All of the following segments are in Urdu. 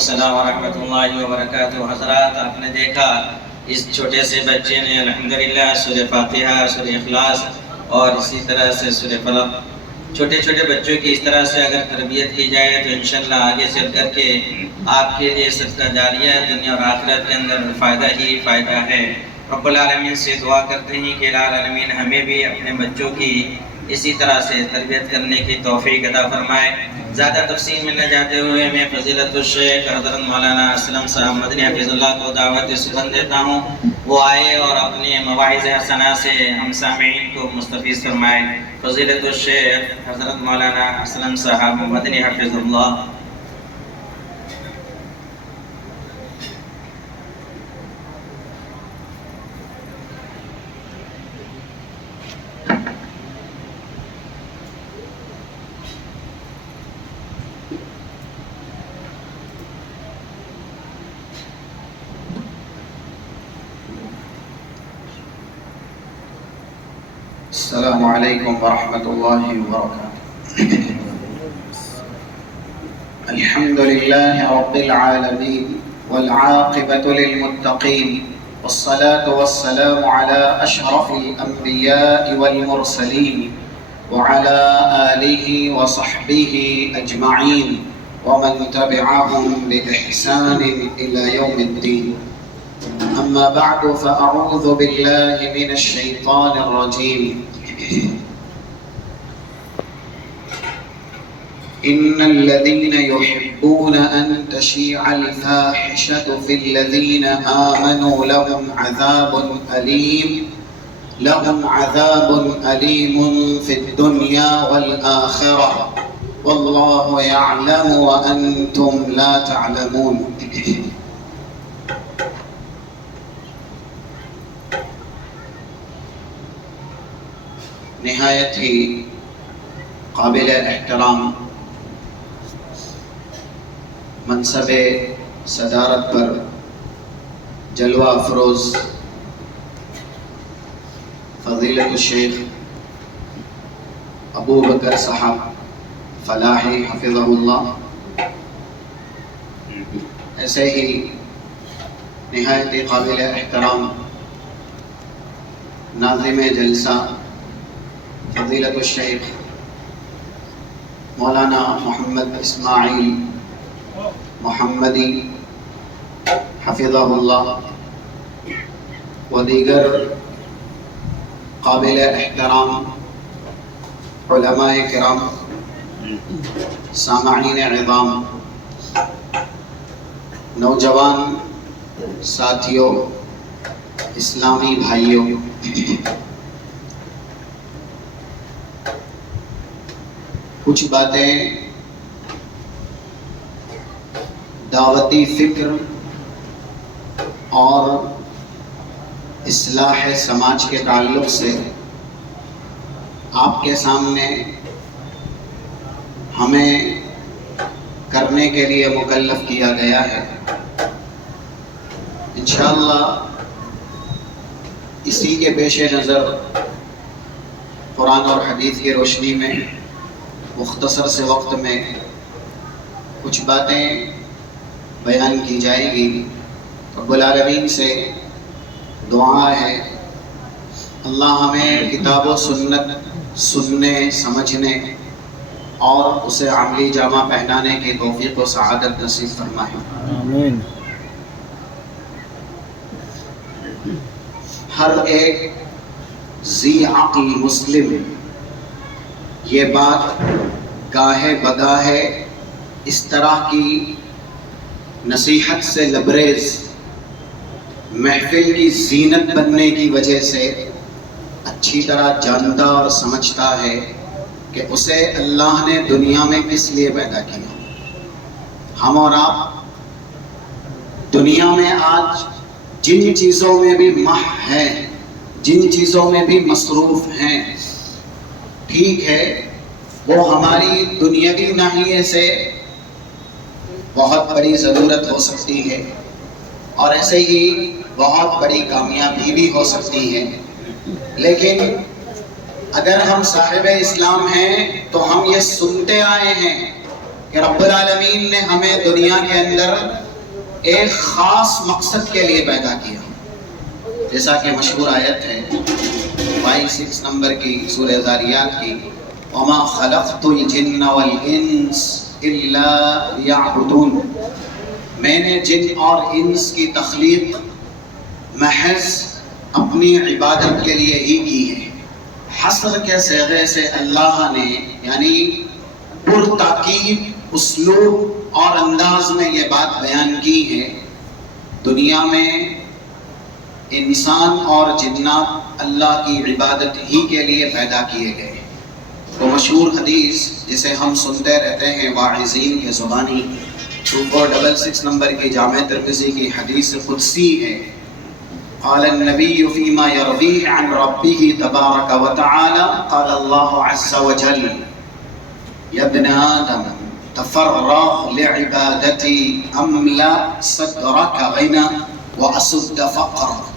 السلام ورحمۃ اللہ وبرکاتہ۔ حضرات، آپ نے دیکھا اس چھوٹے سے بچے نے الحمدللہ سورہ فاتحہ، سورہ اخلاص اور اسی طرح سے سورہ فلق، چھوٹے چھوٹے بچوں کی اس طرح سے اگر تربیت کی جائے تو انشاءاللہ آگے چل کر کے آپ کے لیے صدقہ جاریہ دنیا اور آخرت کے اندر فائدہ ہی فائدہ ہے۔ رب العالمین سے دعا کرتے ہیں کہ العالمین ہمیں بھی اپنے بچوں کی اسی طرح سے تربیت کرنے کی توفیق عطا فرمائے۔ زیادہ تفصیل میں نہ جاتے ہوئے میں فضیلت الشیخ حضرت مولانا اسلم صاحب مدنی حفظ اللہ کو دعوت سخن دیتا ہوں، وہ آئے اور اپنے مواعظ حسنہ سے ہم سامعین کو مستفیض فرمائے۔ فضیلت الشیخ حضرت مولانا اسلم صاحب مدنی حفظ اللہ۔ السلام علیکم ورحمۃ اللہ وبرکاتہ۔ الحمد للہ رب العالمین والعاقبۃ للمتقین والصلاة والسلام علی اشرف الانبیاء والمرسلین وعلی آلہ وصحبہ اجمعین ومن تبعهم بإحسان إلى يوم الدين. أما بعد فأعوذ بالله من الشيطان الرجيم. إن الذين يحبون أن تشيع الفاحشة في الذين آمنوا لهم عذاب أليم في الدنيا والآخرة والله يعلم وأنتم لا تعلمون. نہایت ہی قابل احترام منصب صدارت پر جلوہ افروز فضیلت الشیخ ابو بکر صاحب فلاحی حفظہ اللہ، ایسے ہی نہایت ہی قابل احترام ناظم جلسہ فضیلت الشیخ مولانا محمد اسماعیل محمدی حفظہ اللہ و دیگر قابل احترام علماء کرام، سامعین عظام، نوجوان ساتھیوں، اسلامی بھائیوں، کچھ باتیں دعوتی فکر اور اصلاح سماج کے تعلق سے آپ کے سامنے ہمیں کرنے کے لیے مکلف کیا گیا ہے۔ انشاءاللہ اسی کے پیش نظر قرآن اور حدیث کی روشنی میں مختصر سے وقت میں کچھ باتیں بیان کی جائے گی۔ رب العالمین سے دعا ہے اللہ ہمیں کتاب و سنت سننے، سمجھنے اور اسے عملی جامہ پہنانے کی توفیق و سعادت نصیب فرمائے۔ آمین۔ ہر ایک ذی عقل مسلم یہ بات گاہے بگاہے اس طرح کی نصیحت سے لبریز، محفل کی زینت بننے کی وجہ سے اچھی طرح جانتا اور سمجھتا ہے کہ اسے اللہ نے دنیا میں کس لیے پیدا کیا۔ ہم اور آپ دنیا میں آج جن چیزوں میں بھی مح ہیں، جن چیزوں میں بھی مصروف ہیں، ٹھیک ہے وہ ہماری دنیاوی ناحیے سے بہت بڑی ضرورت ہو سکتی ہے اور ایسے ہی بہت بڑی کامیابی بھی ہو سکتی ہے، لیکن اگر ہم صاحب اسلام ہیں تو ہم یہ سنتے آئے ہیں کہ رب العالمین نے ہمیں دنیا کے اندر ایک خاص مقصد کے لیے پیدا کیا، جیسا کہ مشہور آیت ہے 26 نمبر کی سورہ ذاریات کی، وَمَا خَلَقْتُ الْجِنَّ وَالْإِنسَ إِلَّا لِيَعْبُدُونَ، میں نے جن اور انس کی تخلیق محض اپنی عبادت کے لیے ہی کی ہے۔ حصر کے صیغے سے اللہ نے یعنی پرتاکید اسلوب اور انداز میں یہ بات بیان کی ہے، دنیا میں انسان اور جنات اللہ کی عبادت ہی کے لیے پیدا کیے گئے۔ وہ مشہور حدیث جسے ہم سنتے رہتے ہیں واعظین کے زبانی، 2466 نمبر کی جامع ترمذی کی حدیث قدسی ہے، قال النبی فیما یرویہ عن ربہ تبارک وتعالی، قال اللہ عز وجل یا ابن آدم تفرغ لعبادتی املا صدرک غنا واسد فقرک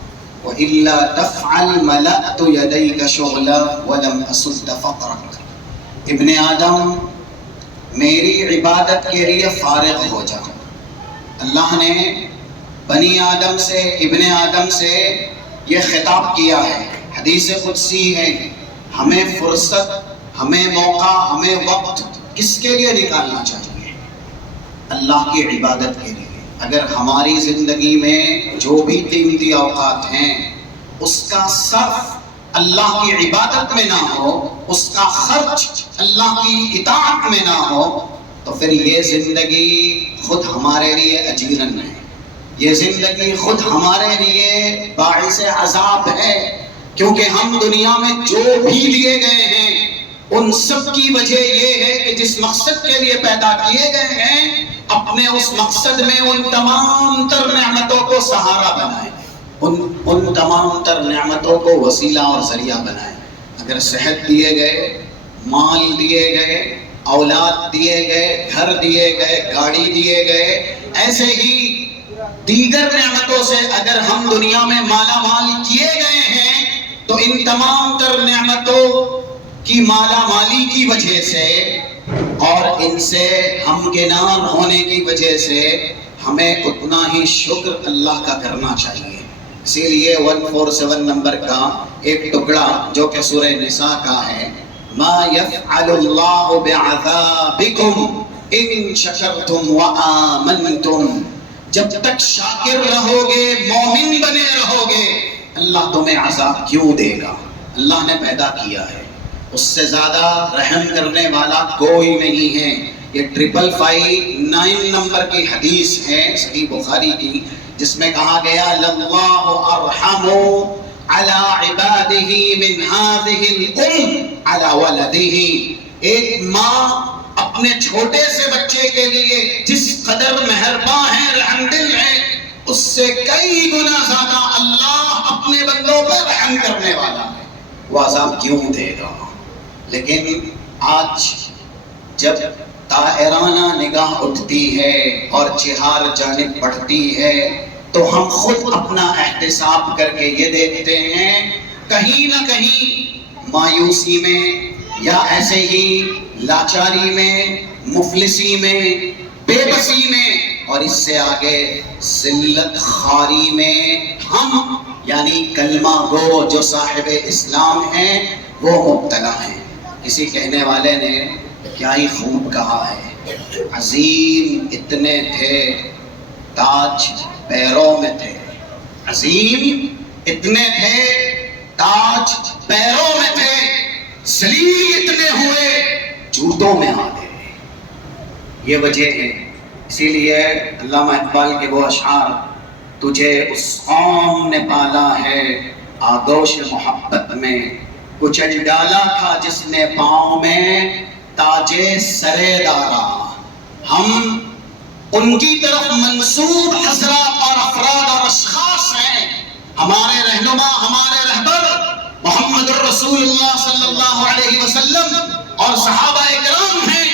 وإلا تفعل ملأت يديك شغلا ولم أسد فقرك۔ ابن آدم میری عبادت کے لیے فارغ ہو جا۔ اللہ نے بنی آدم سے، ابن آدم سے یہ خطاب کیا ہے، حدیث قدسی ہے، ہمیں فرصت، ہمیں موقع، ہمیں وقت کس کے لیے نکالنا چاہیے؟ اللہ کی عبادت کے لیے۔ اگر ہماری زندگی میں جو بھی قیمتی اوقات ہیں اس کا صرف اللہ کی عبادت میں نہ ہو، اس کا خرچ اللہ کی اطاعت میں نہ ہو، تو پھر یہ زندگی خود ہمارے لیے اجیرن ہے، یہ زندگی خود ہمارے لیے باعث عذاب ہے، کیونکہ ہم دنیا میں جو بھی لیے گئے ہیں ان سب کی وجہ یہ ہے کہ جس مقصد کے لیے پیدا کیے گئے ہیں اپنے اس مقصد میں ان تمام تر نعمتوں کو سہارا بنائیں، ان تمام تر نعمتوں کو وسیلہ اور ذریعہ بنائیں۔ اگر صحت دیے گئے، مال دیے گئے، اولاد دیے گئے، گھر دیے گئے، گاڑی دیے گئے، ایسے ہی دیگر نعمتوں سے اگر ہم دنیا میں مالا مال کیے گئے ہیں تو ان تمام تر نعمتوں کی مالا مالی کی وجہ سے اور ان سے ہمکنار ہونے کی وجہ سے ہمیں اتنا ہی شکر اللہ کا کرنا چاہیے۔ اسی لیے 147 نمبر کا ایک ٹکڑا جو کہ سورہ نساء کا ہے، ما یفعل اللہ بعذابکم ان شکرتم وآمنتم، جب تک شاکر رہو گے، مومن بنے رہو گے، اللہ تمہیں عذاب کیوں دے گا؟ اللہ نے پیدا کیا ہے، اس سے زیادہ رحم کرنے والا کوئی نہیں ہے۔ یہ 559 نمبر کی حدیث ہے صحیح بخاری کی، جس میں کہا گیا لَاللَّهُ أَرْحَمُ عَلَىٰ عِبَادِهِ مِنْ هَذِهِ الْأُمِّ عَلَىٰ وَلَدِهِ، ایک ماں اپنے چھوٹے سے بچے کے لیے جس قدر مہربان ہے، رحم دل ہے، اس سے کئی گنا زیادہ اللہ اپنے بندوں پر رحم کرنے والا ہے، وہ عذاب کیوں دے گا؟ لیکن آج جب طائرانہ نگاہ اٹھتی ہے اور چہار جانب بڑھتی ہے تو ہم خود اپنا احتساب کر کے یہ دیکھتے ہیں کہیں نہ کہیں مایوسی میں یا ایسے ہی لاچاری میں، مفلسی میں، بے بسی میں اور اس سے آگے ذلت خواری میں ہم یعنی کلمہ گو جو صاحب اسلام ہیں وہ مبتلا ہیں۔ کسی کہنے والے نے کیا ہی خوب کہا ہے، عظیم اتنے تھے تاج پیروں میں تھے، عظیم اتنے تھے تاج پیروں میں تھے، ذلیل اتنے ہوئے جوتوں میں آ گئے۔ یہ وجہ ہے، اسی لیے علامہ اقبال کے وہ اشعار، تجھے اس قوم نے پالا ہے آغوش محبت میں، کچل ڈالا تھا جس نے پاؤں میں تاجے سرے دارا۔ ہم ان کی طرف منسوب حضرات اور افراد اور اشخاص ہیں، ہمارے رہنما، ہمارے رہبر محمد الرسول اللہ صلی اللہ علیہ وسلم اور صحابہ کرام ہیں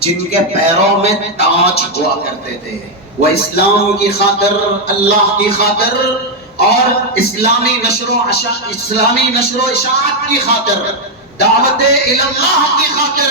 جن کے پیروں میں تاج ہوا کرتے تھے۔ وہ اسلام کی خاطر، اللہ کی خاطر اور اسلامی نشر و اشاعت کی خاطر، دعوت اللہ کی خاطر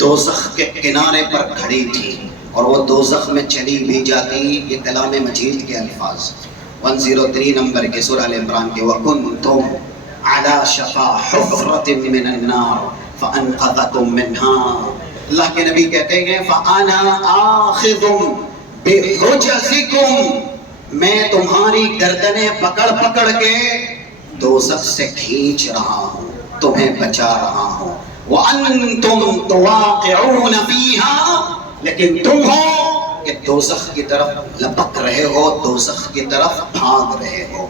دوزخ کے کنارے پر کھڑی تھی اور وہ دوزخ میں چلی بھی جاتی. یہ کلام مجید کے الفاظ 103 نمبر کے سورہ ال عمران کے وَكُنْتُمْ عَلَى شَفَا حُفْرَةٍ مِّنَ النَّارِ فَأَنْقَذَكُم مِّنْهَا. اللہ کے نبی کہتے ہیں فَأَنَا آخِذٌ بِحُجَزِكُمْ، میں تمہاری گردنیں پکڑ پکڑ کے دوزخ سے کھینچ رہا ہوں، تمہیں بچا رہا ہوں. وَأَنْتُمْ تُوَاقِعُونَ فِيهَا، لیکن تم ہو کہ دوزخ کی طرف لپک رہے ہو، دوزخ کی طرف بھاگ رہے ہو.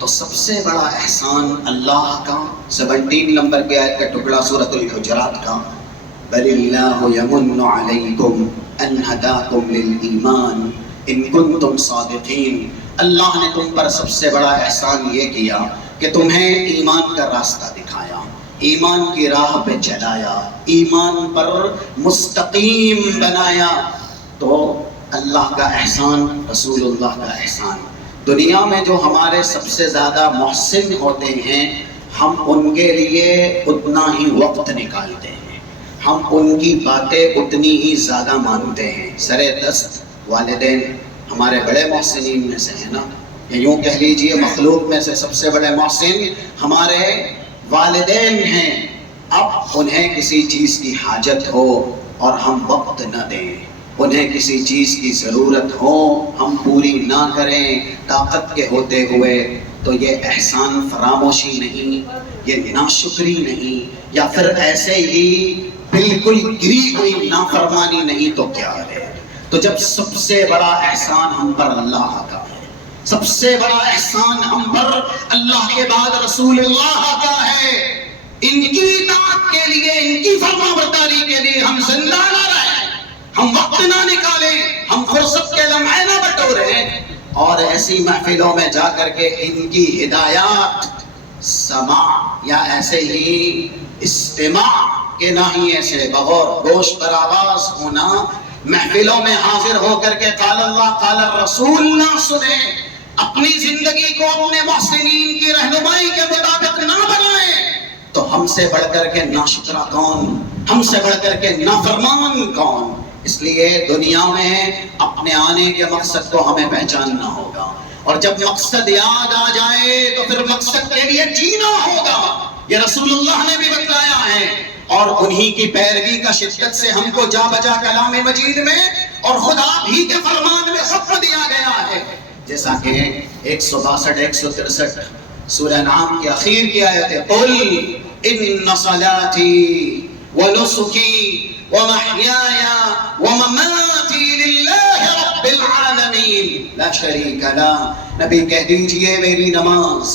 تو سب سے بڑا احسان اللہ کا 17 نمبر کے آیت کا ٹکڑا سورۃ الحجرات کا بل اللہ یمن علیکم ان ہداکم للایمان ان کنتم صادقین. اللہ نے تم پر سب سے بڑا احسان یہ کیا کہ تمہیں ایمان کا راستہ دکھایا، ایمان کی راہ پہ چلایا، ایمان پر مستقیم بنایا. تو اللہ کا احسان، رسول اللہ کا احسان. دنیا میں جو ہمارے سب سے زیادہ محسن ہوتے ہیں، ہم ان کے لیے اتنا ہی وقت نکالتے ہیں، ہم ان کی باتیں اتنی ہی زیادہ مانتے ہیں. سر دست والدین ہمارے بڑے محسنین میں سے ہیں نا، یا یوں کہہ لیجئے مخلوق میں سے سب سے بڑے محسن ہمارے والدین ہیں. اب انہیں کسی چیز کی حاجت ہو اور ہم وقت نہ دیں، انہیں کسی چیز کی ضرورت ہو ہم پوری نہ کریں طاقت کے ہوتے ہوئے، تو یہ احسان فراموشی نہیں، یہ ناشکری نہیں، یا پھر ایسے ہی بالکل گری ہوئی نافرمانی نہیں تو کیا ہے. تو جب سب سے بڑا احسان ہم پر اللہ کا ہے، سب سے بڑا احسان ہم پر اللہ کے بعد رسول اللہ کا ہے، ان کی اطاعت کے لیے، ان کی فرما برداری کے لیے ہم زندہ نہ رہیں، ہم وقت نہ نکالیں، ہم فرصت کے لمحے نہ بٹوریں، اور ایسی محفلوں میں جا کر کے ان کی ہدایات سماع یا ایسے ہی استماع کے ناحیے سے بغور گوش پر آواز ہونا، محفلوں میں حاضر ہو کر کے قال اللہ قال الرسول نہ سنیں، اپنی زندگی کو اپنے محسنین کی رہنمائی کے مطابق نہ بنائیں، تو ہم سے بڑھ کر کے ناشکرا کون، ہم سے بڑھ کر کے نافرمان کون. اس لیے دنیا میں اپنے آنے کے مقصد کو ہمیں پہچاننا ہوگا، اور جب مقصد یاد آ جائے تو پھر مقصد کے لیے جینا ہوگا. یہ رسول اللہ نے بھی بتلایا ہے، اور انہی کی پیروی کا شدت سے ہم کو جا بجا کلام مجید میں اور خدا بھی کے فرمان میں حکم دیا گیا ہے. جیسا کہ 162 163 سورہ انعام کی آخر کی آیت ہے قل ان صلاتی ونسکی ومحیای ومماتی للہ رب العالمین لا شریک له. نبی کہہ دیجئے میری نماز،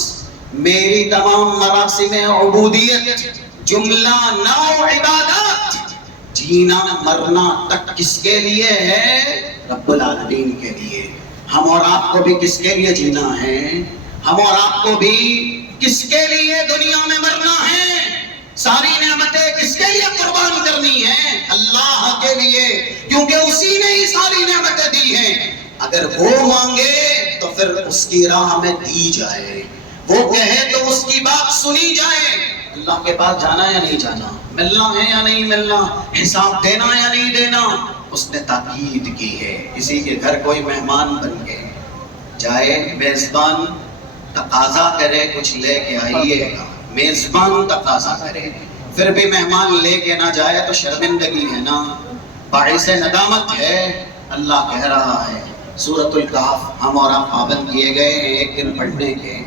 میری تمام مراسم عبودیت، جملہ نو عبادات، جینا مرنا تک کس کے لیے ہے؟ رب العالمین کے لیے. ہم اور آپ کو بھی کس کے لیے جینا ہے؟ ہم اور آپ کو بھی کس کے لیے دنیا میں مرنا ہے؟ ساری نعمتیں کس کے لیے قربان کرنی ہے؟ اللہ کے لیے، کیونکہ اسی نے ہی ساری نعمتیں دی ہیں. اگر وہ مانگے تو پھر اس کی راہ میں دی جائے، وہ کہے تو اس کی بات سنی جائے. اللہ کے پاس جانا یا نہیں جانا، ملنا ہے یا نہیں ملنا، حساب دینا یا نہیں دینا، اس نے تاکید کی ہے. کسی کے گھر کوئی مہمان بن کے جائے، میزبان تقاضا کرے کچھ لے کے آئیے گا، میزبان تقاضا کرے، پھر بھی مہمان لے کے نہ جائے تو شرمندگی ہے نا، باعث ندامت ہے. اللہ کہہ رہا ہے سورۃ الکہف، ہم اور آپ پابند کیے گئے ہیں ایک دن پڑھنے کے،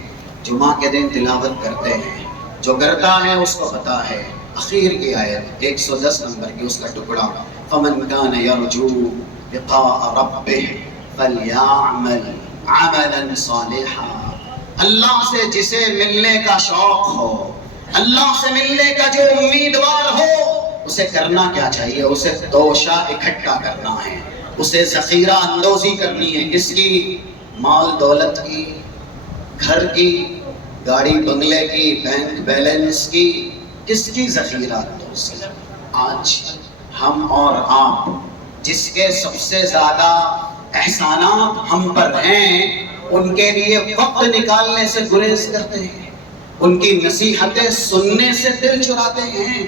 جمعہ کے دن تلاوت کرتے ہیں، جو کرتا ہے اس کو پتا ہے. اخیر کی آیت 110 نمبر کی اس کا ٹکڑا فمن کان یرجو لقاء ربہ فلیعمل عملا صالحا. اللہ سے جسے ملنے کا شوق ہو، اللہ سے ملنے کا جو امیدوار ہو، اسے کرنا کیا چاہیے؟ اسے توشہ اکٹھا کرنا ہے، اسے ذخیرہ اندوزی کرنی ہے. کس کی؟ مال دولت کی، گھر کی، گاڑی بنگلے کی، بینک بیلنس کی. کس کی ذخیرہ اندوزی؟ آج ہم اور آپ جس کے سب سے زیادہ احسانات ہم پر ہیں، ان کے لیے وقت نکالنے سے گریز کرتے ہیں، ان کی نصیحتیں سننے سے دل چراتے ہیں،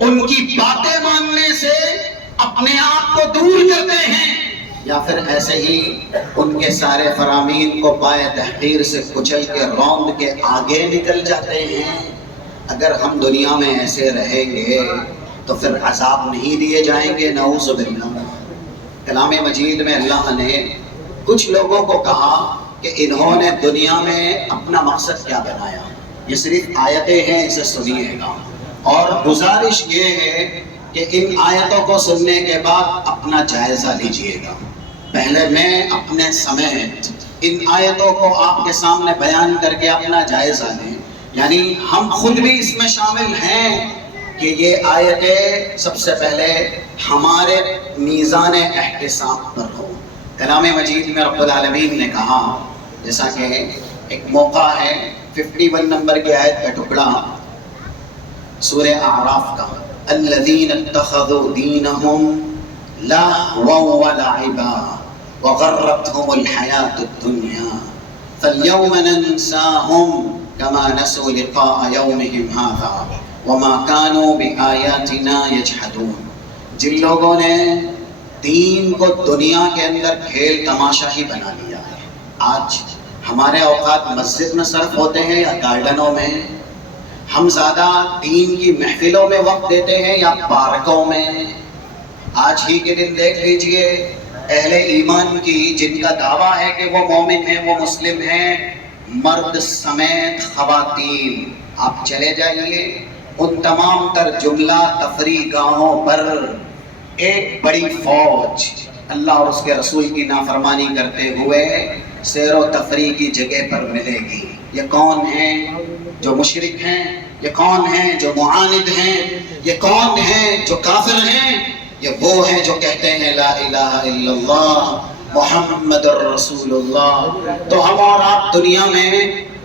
ان کی باتیں ماننے سے اپنے آپ کو دور کرتے ہیں، یا پھر ایسے ہی ان کے سارے فرامین کو پائے تحقیر سے کچل کے روند کے آگے نکل جاتے ہیں؟ اگر ہم دنیا میں ایسے رہیں گے تو پھر عذاب نہیں دیے جائیں گے؟ نعوذ باللہ۔ کلام مجید میں اللہ نے کچھ لوگوں کو کہا کہ انہوں نے دنیا میں اپنا مقصد کیا بنایا۔ یہ صرف آیتیں ہیں، اسے سنیے گا، اور گزارش یہ ہے کہ ان آیتوں کو سننے کے بعد اپنا جائزہ لیجئے گا۔ پہلے میں اپنے سمیت ان آیتوں کو آپ کے سامنے بیان کر کے اپنا جائزہ لیں، یعنی ہم خود بھی اس میں شامل ہیں کہ یہ آیتیں سب سے پہلے ہمارے میزان احتساب پر ہو۔ کلام مجید میں رب العالمین نے کہا، جیسا کہ ایک موقع ہے 51 نمبر کی آیت کا ٹکڑا سورہ اعراف کا، الذین اتخذوا دینہم لہوا ولعبا وغرتهم الحیاۃ الدنیا فالیوم ننساہم کما نسوا لقاء یومہم ھذا وما كانوا بآیاتنا یجحدون۔ جن لوگوں نے دین کو دنیا کے اندر کھیل تماشا ہی بنا لیا ہے۔ آج ہمارے اوقات مسجد میں صرف ہوتے ہیں یا گارڈنوں میں؟ ہم زیادہ دین کی محفلوں میں وقت دیتے ہیں یا پارکوں میں؟ آج ہی کے دن دیکھ لیجئے اہل ایمان کی، جن کا دعویٰ ہے کہ وہ مومن ہیں، وہ مسلم ہیں، مرد سمیت خواتین، آپ چلے جائیے ان تمام تر جملہ تفریح گاہوں پر ایک بڑی فوج اللہ اور اس کے رسول کی نافرمانی کرتے ہوئے سیر و تفریح کی جگہ پر ملے گی۔ یہ کون ہیں جو مشرک ہیں؟ یہ کون ہیں جو معاند ہیں؟ یہ کون ہیں جو کافر ہیں؟ یہ وہ ہیں جو کہتے ہیں لا الہ الا اللہ محمد الرسول اللہ۔ تو ہم اور آپ دنیا میں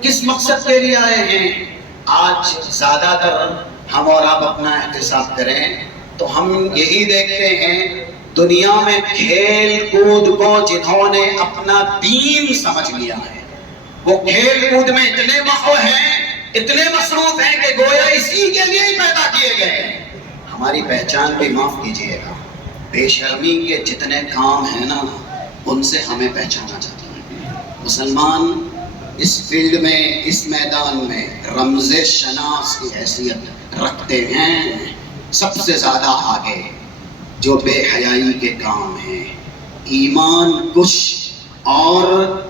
کس مقصد کے لیے آئے ہیں؟ آج زیادہ تر ہم اور آپ اپنا احتساب کریں تو ہم یہی دیکھتے ہیں دنیا میں کھیل کود کو جنہوں نے اپنا دین سمجھ لیا ہے، وہ کھیل کود میں اتنے مخو ہیں، اتنے مصروف ہیں کہ گویا اسی کے لیے ہی پیدا کیے گئے ہیں۔ ہماری پہچان بھی معاف کیجیے گا، بے شرمی کے جتنے کام ہیں نا ان سے ہمیں پہچانا جاتا ہے۔ مسلمان اس فیلڈ میں، اس میدان میں رمز شناس کی حیثیت رکھتے ہیں سب سے زیادہ آگے جو بے حیائی کے کام ہیں، ایمان کش اور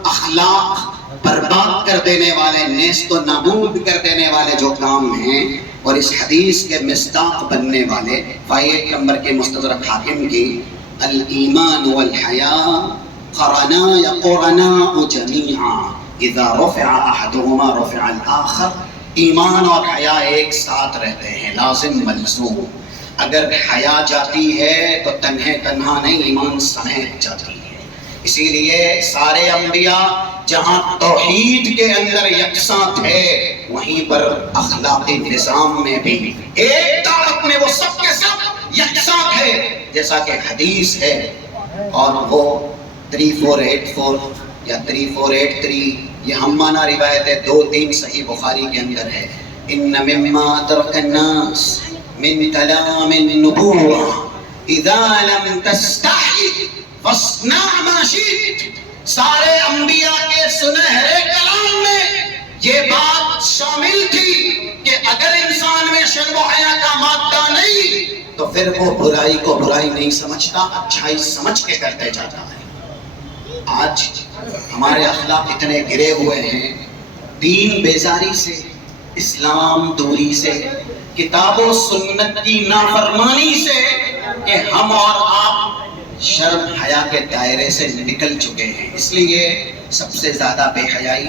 اخلاق برباد کر دینے والے، نیست و نابود کر دینے والے جو کام ہیں، اور اس حدیث کے مصداق بننے والے 5 نمبر کے مستدرک حاکم کی الایمان والحیاء قرنا یا قرناء جمیعا اذا رفع احدهما رفع الاخر۔ ایمان اور حیا ایک ساتھ رہتے ہیں، لازم ملزوم۔ اگر حیا جاتی ہے تو تنہے تنہا نہیں، ایمان سمیت جاتی ہے۔ اسی لیے سارے انبیاء جہاں توحید کے اندر یکساں تھے، وہیں پر اخلاقی نظام میں بھی ایک دعوت میں وہ سب کے سب یکساں تھے، جیسا کہ حدیث ہے، اور وہ 3484 یا 3483 یہ ہمانہ روایت ہے، 2-3 صحیح بخاری کے اندر ہے، ان مما ترک الناس من کلام النبوہ اذا لم تستحی فاصنع ما شئت۔ سارے انبیاء کے سنہرے کلام میں یہ بات شامل تھی کہ اگر انسان میں شرم و حیا کا مادہ نہیں تو پھر وہ برائی کو برائی نہیں سمجھتا، اچھائی سمجھ کے کرتے جاتا ہے۔ آج ہمارے اخلاق اتنے گرے ہوئے ہیں دین بیزاری سے، اسلام دوری سے، کتاب و سنت کی نافرمانی سے، کہ ہم اور آپ شرم حیا کے دائرے سے نکل چکے ہیں۔ اس لیے سب سے زیادہ بے حیائی،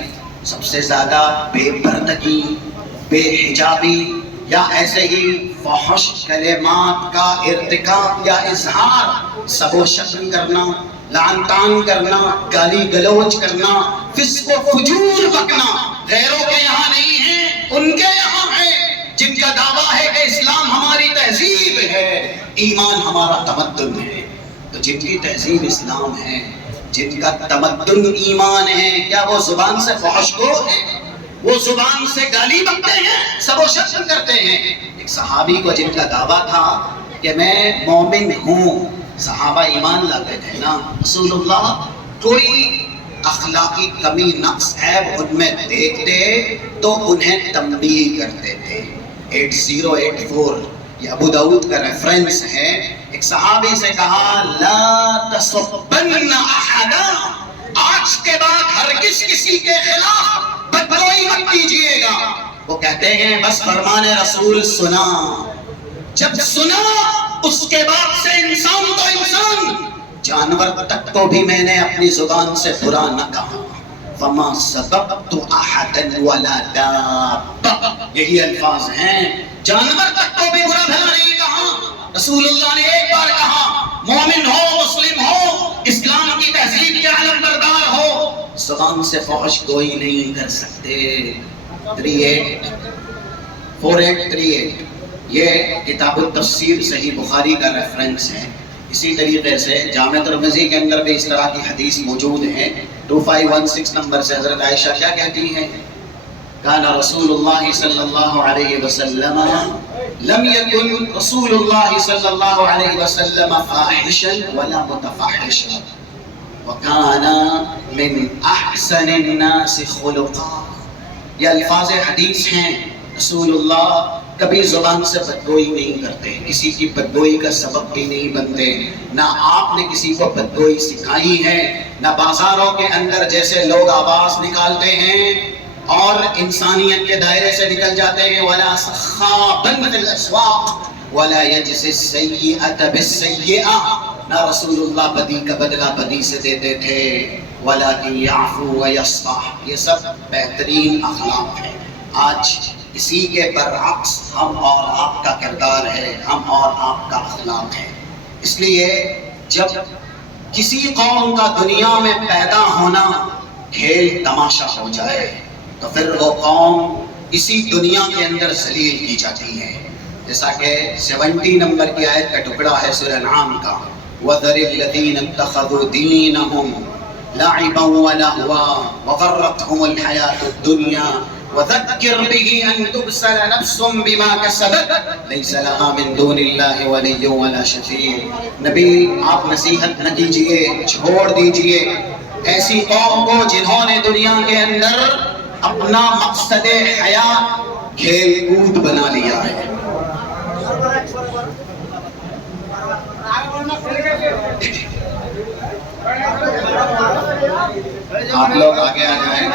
سب سے زیادہ بے پردگی، بے حجابی یا ایسے ہی فحش کلمات کا ارتکاب یا اظہار، سب و شتم کرنا، لعن طعن کرنا، گالی گلوچ کرنا، فسق و فجور بکنا غیروں کے یہاں نہیں ہے، ان کے یہاں ہے، جن کا دعویٰ ہے کہ اسلام ہماری تہذیب ہے، ایمان ہمارا تمدن ہے۔ تو جن کی تہذیب اسلام ہے، جن کا تمدن ایمان ہے، کیا وہ زبان سے فحش گو ہے؟ وہ زبان سے گالی بکتے ہیں، سب و شتم کرتے ہیں۔ ایک صحابی کو جن کا دعویٰ تھا کہ میں مومن ہوں، صحابہ ایمان لاتے تھے نا، رسول اللہ کوئی اخلاقی کمی نقص عیب ان میں دیکھتے تو انہیں تنبیہ کرتے تھے۔ 8084 یہ ابو داؤد کا ریفرنس ہے۔ ایک صحابی سے کہا لا تسبن احدا، آج کے بعد ہرگز کسی کے خلاف بدگوئی مت کیجیے گا۔ وہ کہتے ہیں بس فرمان رسول سنا، جب سنا اس کے بعد سے انسان تو انسان، جانور تک کو بھی میں نے اپنی زبان سے برا نہ کہا۔ فما سبقت احدا ولا دابہ، یہی الفاظ ہیں، جانور تک کو بھی برا بھلا نہیں کہا۔ رسول اللہ نے ایک بار کہا مومن ہو، مسلم ہو، اسلام کی تہذیب کے علم بردار ہو، زبان سے فحش کوئی نہیں کر سکتے۔ 4838 یہ کتاب التفسیر صحیح بخاری کا ریفرنس ہے۔ اسی طریقے سے جامع ترمذی کے اندر بھی اس طرح کی حدیث موجود ہے۔ 2516 نمبر سے حضرت عائشہ کیا کہتی ہیں؟ کان رسول اللہ صلی اللہ علیہ وسلم لم یکن رسول اللہ صلی اللہ علیہ وسلم فاحشا ولا متفحشا وکان من احسن الناس خلقا۔ یہ الفاظ حدیث ہیں۔ رسول اللہ کبھی زبان سے بدگوئی نہیں کرتے، کسی کی بدگوئی کا سبب بھی نہیں بنتے، نہ آپ نے کسی کو بدگوئی سکھائی ہے، نہ بازاروں کے اندر جیسے لوگ آواز نکالتے ہیں اور انسانیت کے دائرے سے نکل جاتے ہیں، وَلَا سَخَّابًا فِي الْأَسْوَاقِ وَلَا يَجْزِي السَّيِّئَةَ بِالسَّيِّئَةِ، نہ رسول اللہ بدی کا بدلہ بدی سے دیتے تھے، وَلَكِنْ يَعْفُو وَيَصْفَحُ، یہ سب بہترین اخلاق ہیں۔ آج اسی کے برعکس ہم اور آپ کا کردار ہے، ہم اور آپ کا اخلاق ہے۔ اس لیے جب کسی قوم کا دنیا میں پیدا ہونا کھیل تماشا ہو جائے تو پھر وہ قوم اسی دنیا کے اندر ذلیل کی جاتی ہے۔ جیسا کہ 70 نمبر کی آیت کا ٹکڑا ہے سورہ انعام کا، وَذَرِ الَّذِينَ اتَّخَذُوا دِينَهُمْ لَعِبًا وَلَهْوًا وَغَرَّتْهُمُ الْحَيَاةُ الدُّنْيَا وَذَكِّرْ بِهِ أَن تُبْسَلَ نَفْسٌ بِمَا كَسَبَتْ لَيْسَ لَهَا مِن دُونِ اللَّهِ وَلِيٌّ وَلَا شَفِيعٌ۔ نبی آپ نصیحت نہ کیجئے، چھوڑ دیجئے ایسی قوم کو جنہوں نے دنیا کے اندر اپنا مقصد حیات کھیل کود بنا لیا ہے۔ آپ لوگ آگے آ جائیں۔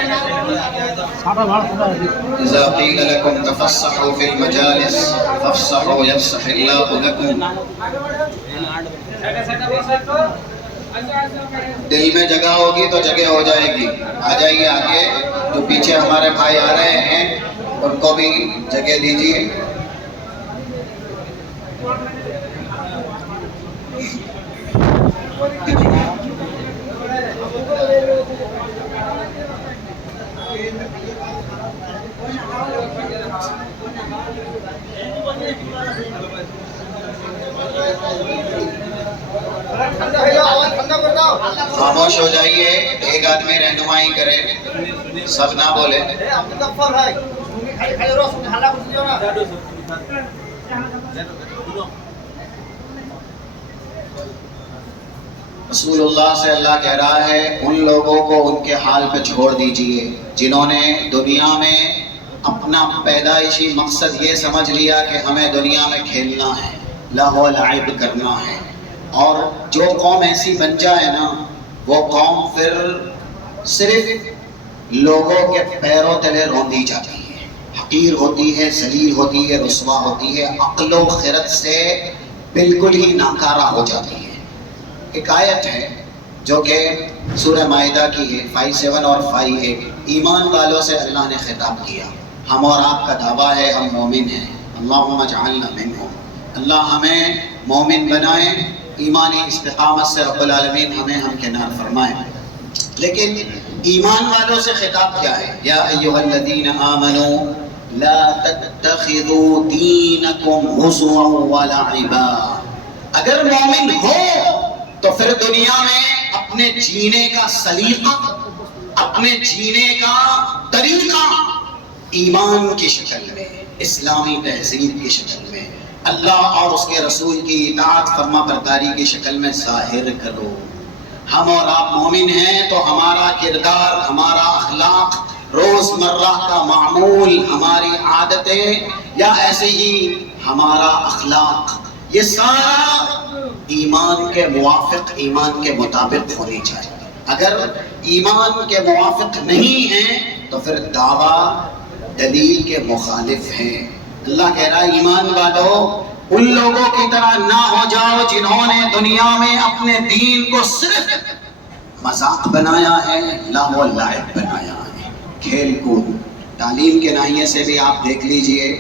اذا قیل لکم تفسحوا فی المجالس فافسحوا یفسح اللہ لکم۔ دل میں جگہ ہوگی تو جگہ ہو جائے گی۔ آ جائیے آگے، جو پیچھے ہمارے بھائی آ رہے ہیں ان کو بھی جگہ دیجیے۔ خاموش ہو جائیے، ایک آدمی رہنمائی کرے، سب نہ بولے۔ رسول اللہ سے اللہ کہہ رہا ہے ان لوگوں کو ان کے حال پہ چھوڑ دیجئے جنہوں نے دنیا میں اپنا پیدائشی مقصد یہ سمجھ لیا کہ ہمیں دنیا میں کھیلنا ہے، لہو و لعب کرنا ہے۔ اور جو قوم ایسی بن جائے نا، وہ قوم پھر صرف لوگوں کے پیروں تلے روندی جاتی ہے، حقیر ہوتی ہے، ذلیل ہوتی ہے، رسوا ہوتی ہے، عقل و خرد سے بالکل ہی ناکارہ ہو جاتی ہے۔ ایک آیت ہے جو کہ سورہ مائدہ کی ہے 57 اور 58۔ ایمان والوں سے اللہ نے خطاب کیا، ہم اور آپ کا دعویٰ ہے ہم مومن ہیں، اللہم اجعلنا منہم، اللہ ہمیں مومن بنائیں، ایمانی استقامت سے رب العالمین ہمیں ہمکنار فرمائیں۔ لیکن ایمان والوں سے خطاب کیا ہے؟ یا ایھا الذین آمنوا لا تتخذوا دینکم ہزوا ولعبا۔ اگر مومن ہو تو پھر دنیا میں اپنے جینے کا سلیقہ، اپنے جینے کا طریقہ ایمان کی شکل میں، اسلامی تہذیب کی شکل میں، اللہ اور اس کے رسول کی اطاعت فرما برداری کی شکل میں ظاہر کرو۔ ہم اور آپ مومن ہیں تو ہمارا کردار، ہمارا اخلاق، روز مرہ کا معمول، ہماری عادتیں یا ایسے ہی ہمارا اخلاق، یہ سارا ایمان کے موافق، ایمان کے مطابق ہونی چاہیے۔ اگر ایمان کے موافق نہیں ہیں تو پھر دعویٰ دلیل کے مخالف ہیں۔ اللہ کہہ رہا ہے ایمان والو ان لوگوں کی طرح نہ ہو جاؤ جنہوں نے دنیا میں اپنے دین کو صرف مذاق بنایا ہے، لہو و لعب بنایا ہے، کھیل کود۔ تعلیم کے ناحیے سے بھی آپ دیکھ لیجئے،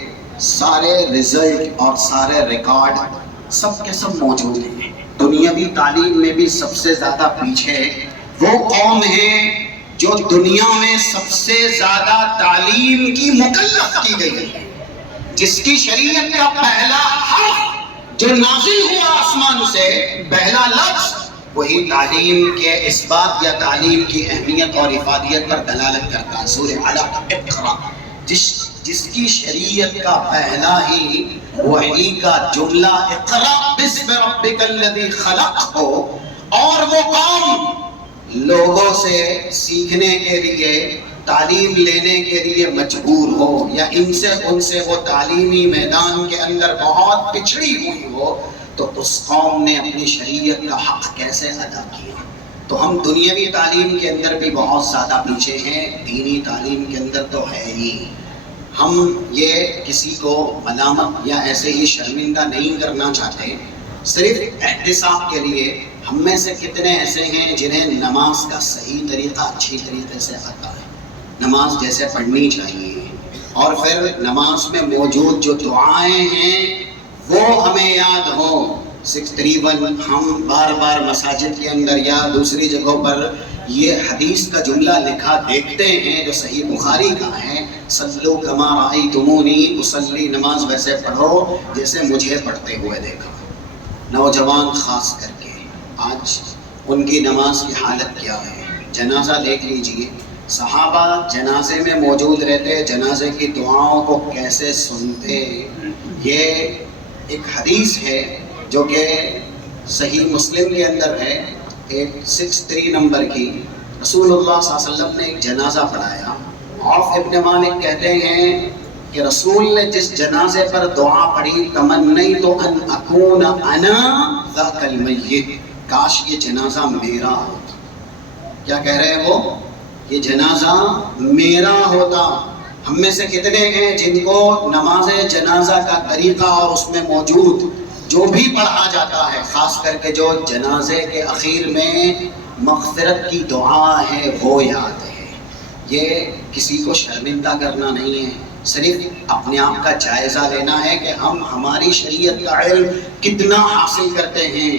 سارے رزلٹ اور سارے ریکارڈ سب کے سب موجود ہیں۔ دنیاوی تعلیم میں بھی سب سے زیادہ پیچھے وہ قوم ہے جو دنیا میں سب سے زیادہ تعلیم کی مکلف کی گئی ہے، جس کی شریعت کا پہلا حرف جو نازل ہوا آسمان سے، پہلا لفظ، وہی تعلیم کے اس بات یا تعلیم کی اہمیت اور افادیت پر دلالت کرتا ہے۔ سورہ علق، اقرا، جس کی شریعت کا پہلا ہی وحی کا جملہ اقرا بسم ربک الذی خلق ہو، اور وہ قوم لوگوں سے سیکھنے کے لیے، تعلیم لینے کے لیے مجبور ہو، یا ان سے وہ تعلیمی میدان کے اندر بہت پچھڑی ہوئی ہو، تو اس قوم نے اپنی شریعت کا حق کیسے ادا کیا؟ تو ہم دنیاوی تعلیم کے اندر بھی بہت زیادہ پیچھے ہیں، دینی تعلیم کے اندر تو ہے ہی۔ ہم یہ کسی کو ملامت یا ایسے ہی شرمندہ نہیں کرنا چاہتے، صرف احتساب کے لیے ہم میں سے کتنے ایسے ہیں جنہیں نماز کا صحیح طریقہ اچھی طریقے سے آتا ہے، نماز جیسے پڑھنی چاہیے، اور پھر نماز میں موجود جو دعائیں ہیں وہ ہمیں یاد ہوں۔ 631 ہم بار بار مساجد کے اندر یا دوسری جگہوں پر یہ حدیث کا جملہ لکھا دیکھتے ہیں جو صحیح بخاری کا ہے، صلو کما رأیتمونی اصلی، نماز ویسے پڑھو جیسے مجھے پڑھتے ہوئے دیکھا۔ نوجوان خاص کر کے آج ان کی نماز کی حالت کیا ہے؟ جنازہ دیکھ لیجئے، صحابہ جنازے میں موجود رہتے، جنازے کی دعاؤں کو کیسے سنتے۔ یہ ایک حدیث ہے جو کہ صحیح مسلم کے اندر ہے، 863 نمبر کی، رسول اللہ صلی اللہ علیہ وسلم نے ایک جنازہ پڑھایا۔ عوف ابن مالک کہتے ہیں کہ رسول نے جس جنازے پر دعا پڑھی، تمنیت ان اکون انا ذاک المیت، کاش یہ جنازہ میرا ہوتا۔ کیا کہہ رہے ہیں وہ؟ یہ جنازہ میرا ہوتا۔ ہم میں سے کتنے ہیں جن کو نماز جنازہ کا طریقہ اور اس میں موجود جو بھی پڑھا جاتا ہے، خاص کر کے جو جنازے کے اخیر میں مغفرت کی دعا ہے، وہ یاد ہے؟ یہ کسی کو شرمندہ کرنا نہیں ہے، صرف اپنے آپ کا جائزہ لینا ہے کہ ہم ہماری شریعت کا علم کتنا حاصل کرتے ہیں،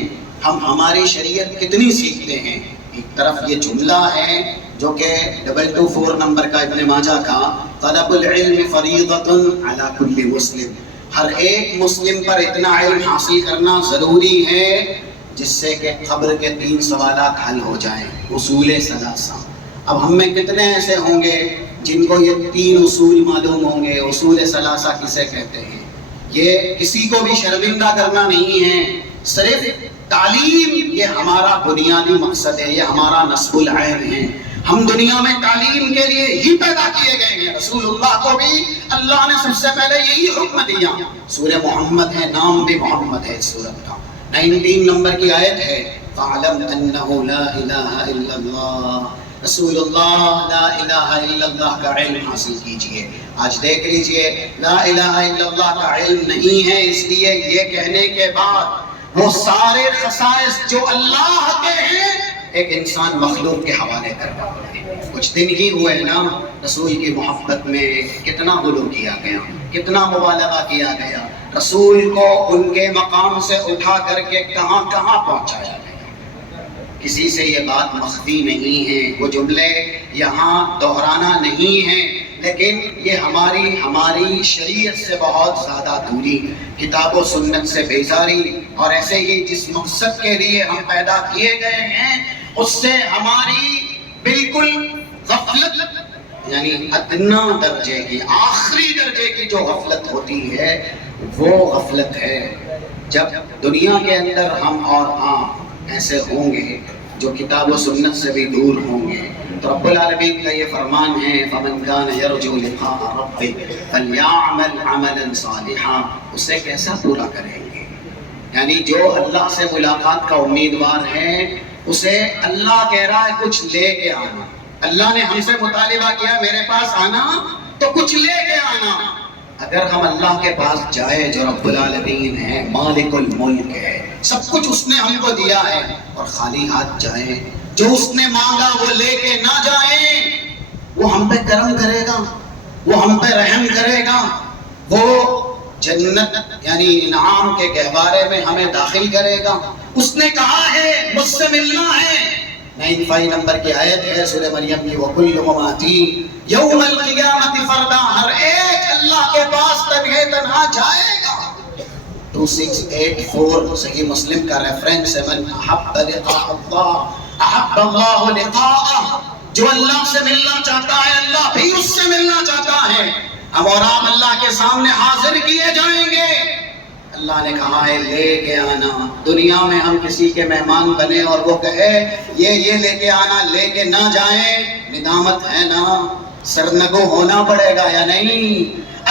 ہم ہماری شریعت کتنی سیکھتے ہیں۔ ایک طرف یہ جملہ ہے جو کہ 224 نمبر کا ابن ماجہ کا، طلب العلم فریضۃ علی کل مسلم، ہر ایک مسلم پر اتنا علم حاصل کرنا ضروری ہے جس سے کہ قبر کے 3 سوالات حل ہو جائیں، اصول ثلاثہ۔ اب ہم میں کتنے ایسے ہوں گے جن کو یہ 3 اصول معلوم ہوں گے؟ اصول ثلاثہ کسے کہتے ہیں؟ یہ کسی کو بھی شرمندہ کرنا نہیں ہے، صرف تعلیم یہ ہمارا بنیادی مقصد ہے، یہ ہمارا نصب العین ہے۔ ہم دنیا میں تعلیم کے لیے ہی پیدا کیے گئے ہیں، رسول اللہ کو بھی اللہ نے سب سے پہلے یہی حکم دیا۔ سورہ محمد ہے، نام بھی محمد ہے اس سورت کا، 19 نمبر کی آیت ہے، فَعْلَمْ أَنَّهُ لَا إِلَهَ إِلَّا اللَّهُ، رسول اللہ لا الہ الا اللہ کا علم حاصل کیجئے۔ آج دیکھ لیجئے، لا الہ الا اللہ کا علم نہیں ہے، اس لیے یہ کہنے کے بعد وہ سارے خصائص جو اللہ کے ہیں ایک انسان مخلوق کے حوالے کر رہا ہے۔ کچھ دن ہی ہوئے نا، رسول کی محبت میں کتنا غلو کیا گیا، کتنا مبالغہ کیا گیا، رسول کو ان کے مقام سے اٹھا کر کے کہاں کہاں پہنچایا گیا۔ کسی سے یہ بات مخفی نہیں ہے، وہ جملے یہاں دہرانا نہیں ہے، لیکن یہ ہماری شریعت سے بہت زیادہ دوری، کتاب و سنت سے بیزاری، اور ایسے ہی جس مقصد کے لیے ہم پیدا کیے گئے ہیں اس سے ہماری بالکل غفلت یعنی ادنا درجے کی، آخری درجے کی جو غفلت ہوتی ہے وہ غفلت ہے جب دنیا کے اندر ہم اور آپ ایسے ہوں گے جو کتاب و سنت سے بھی دور ہوں گے. تو رب العالمین کا یہ فرمان ہے فَمَنْ كَانَ يَرْجُو لِقَاءَ رَبِّهِ فَلْيَعْمَلْ عَمَلًا صَالِحًا. اسے کیسا پورا کریں گے؟ یعنی جو اللہ سے ملاقات کا امیدوار ہے اسے اللہ کہہ رہا ہے کچھ لے کے آنا. اللہ نے ہم سے مطالبہ کیا میرے پاس آنا تو کچھ لے کے آنا. اگر ہم اللہ کے پاس جائیں جو رب العالمین ہے، مالک الملک ہے، سب کچھ اس نے ہم کو دیا ہے، اور خالی ہاتھ جائیں، جو اس نے مانگا وہ لے کے نہ جائیں، وہ ہم پہ کرم کرے گا، وہ ہم پہ رحم کرے گا، وہ جنت یعنی انعام کے گہوارے میں ہمیں داخل کرے گا. اس نے کہا ہے مجھ سے ملنا ہے. 95 نمبر کی آیت ہے سورہ مریم کی، وَكُلُّ مَمَاتِي یوم القیامت فردا. ہر ایک اللہ کے پاس تنہا جائے گا. 2684 صحیح مسلم کا ریفرنس ہے، من احب لقاء اللہ احب اللہ لقاءہ. جو اللہ سے ملنا چاہتا ہے اللہ بھی اس سے ملنا چاہتا ہے. ہم اور آپ اللہ کے سامنے حاضر کیے جائیں گے. اللہ نے کہا ہے لے کے آنا. دنیا میں ہم کسی کے مہمان بنے اور وہ کہے یہ لے کے آنا، لے کے نہ جائیں، ندامت ہے نا، سرنگو ہونا پڑے گا یا نہیں؟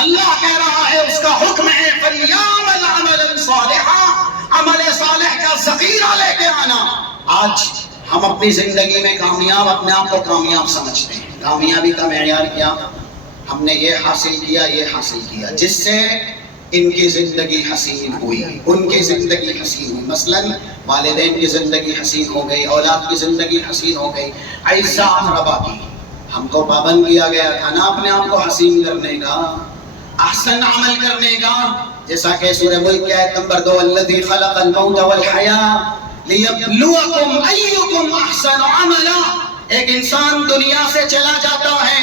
اللہ کہہ رہا ہے اس کا حکم ہے فَلْيَعْمَلْ عَمَلًا صَالِحًا. عمل صالح کا ذخیرہ لے کے آنا. آج ہم اپنی زندگی میں کامیاب اپنے آپ کو کامیاب سمجھتے ہیں. کامیابی کا معیار کیا؟ ہم نے یہ حاصل کیا، یہ حاصل کیا، جس سے ان کی زندگی حسین ہوئی، ان کی زندگی حسین ہوئی. مثلا والدین کی زندگی حسین ہو گئی، اولاد کی زندگی حسین ہو گئی. ایسا اقربا کی ہم کو پابند کیا گیا تھا نا اپنے آپ کو حسین کرنے کا، احسن عمل کرنے کا. جیسا کہ سورہ ملک کی آیت نمبر 2 الذی خلق الموت والحیاة لیبلوکم ایکم احسن عملا. ایک انسان دنیا سے چلا جاتا ہے،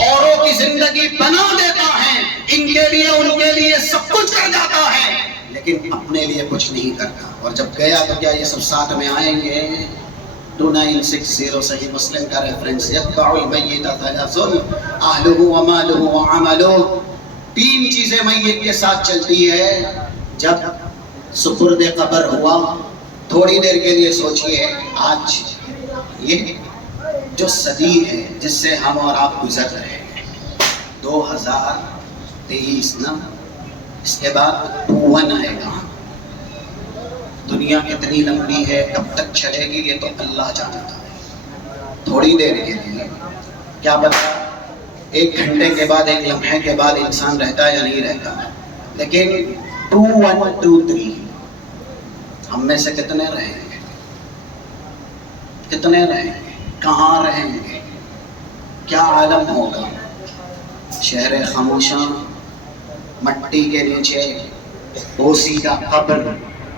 اوروں کی زندگی بنا دیتا ہے، ان کے لیے ان کے لیے سب کچھ کر جاتا ہے، لیکن اپنے لیے کچھ نہیں کرتا. اور جب گیا تو کیا یہ سب ساتھ میں آئیں گے؟ 2960 صحیح مسلم کا ریفرنس. یتبع المیت ثلاث اہلہ ومالہ وعملہ. 3 چیزیں میت کے ساتھ چلتی ہے. جب سپرد قبر ہوا تھوڑی دیر کے لیے سوچئے آج یہ جو صدی ہے جس سے ہم اور آپ گزر رہے ہیں 2023 نا، اس کے بعد 21 آئے گا. دنیا کتنی لمبی ہے، کب تک چلے گی یہ تو اللہ جانتا ہے. تھوڑی دیر کے لیے کیا پتا 1 گھنٹے کے بعد 1 لمحے کے بعد انسان رہتا یا نہیں رہتا. لیکن 2123 ہم میں سے کتنے رہیں گے؟ کتنے رہیں گے؟ کہاں رہیں گے؟ کیا عالم ہوگا؟ شہر خاموشاں، مٹی کے نیچے بوسی کا قبر.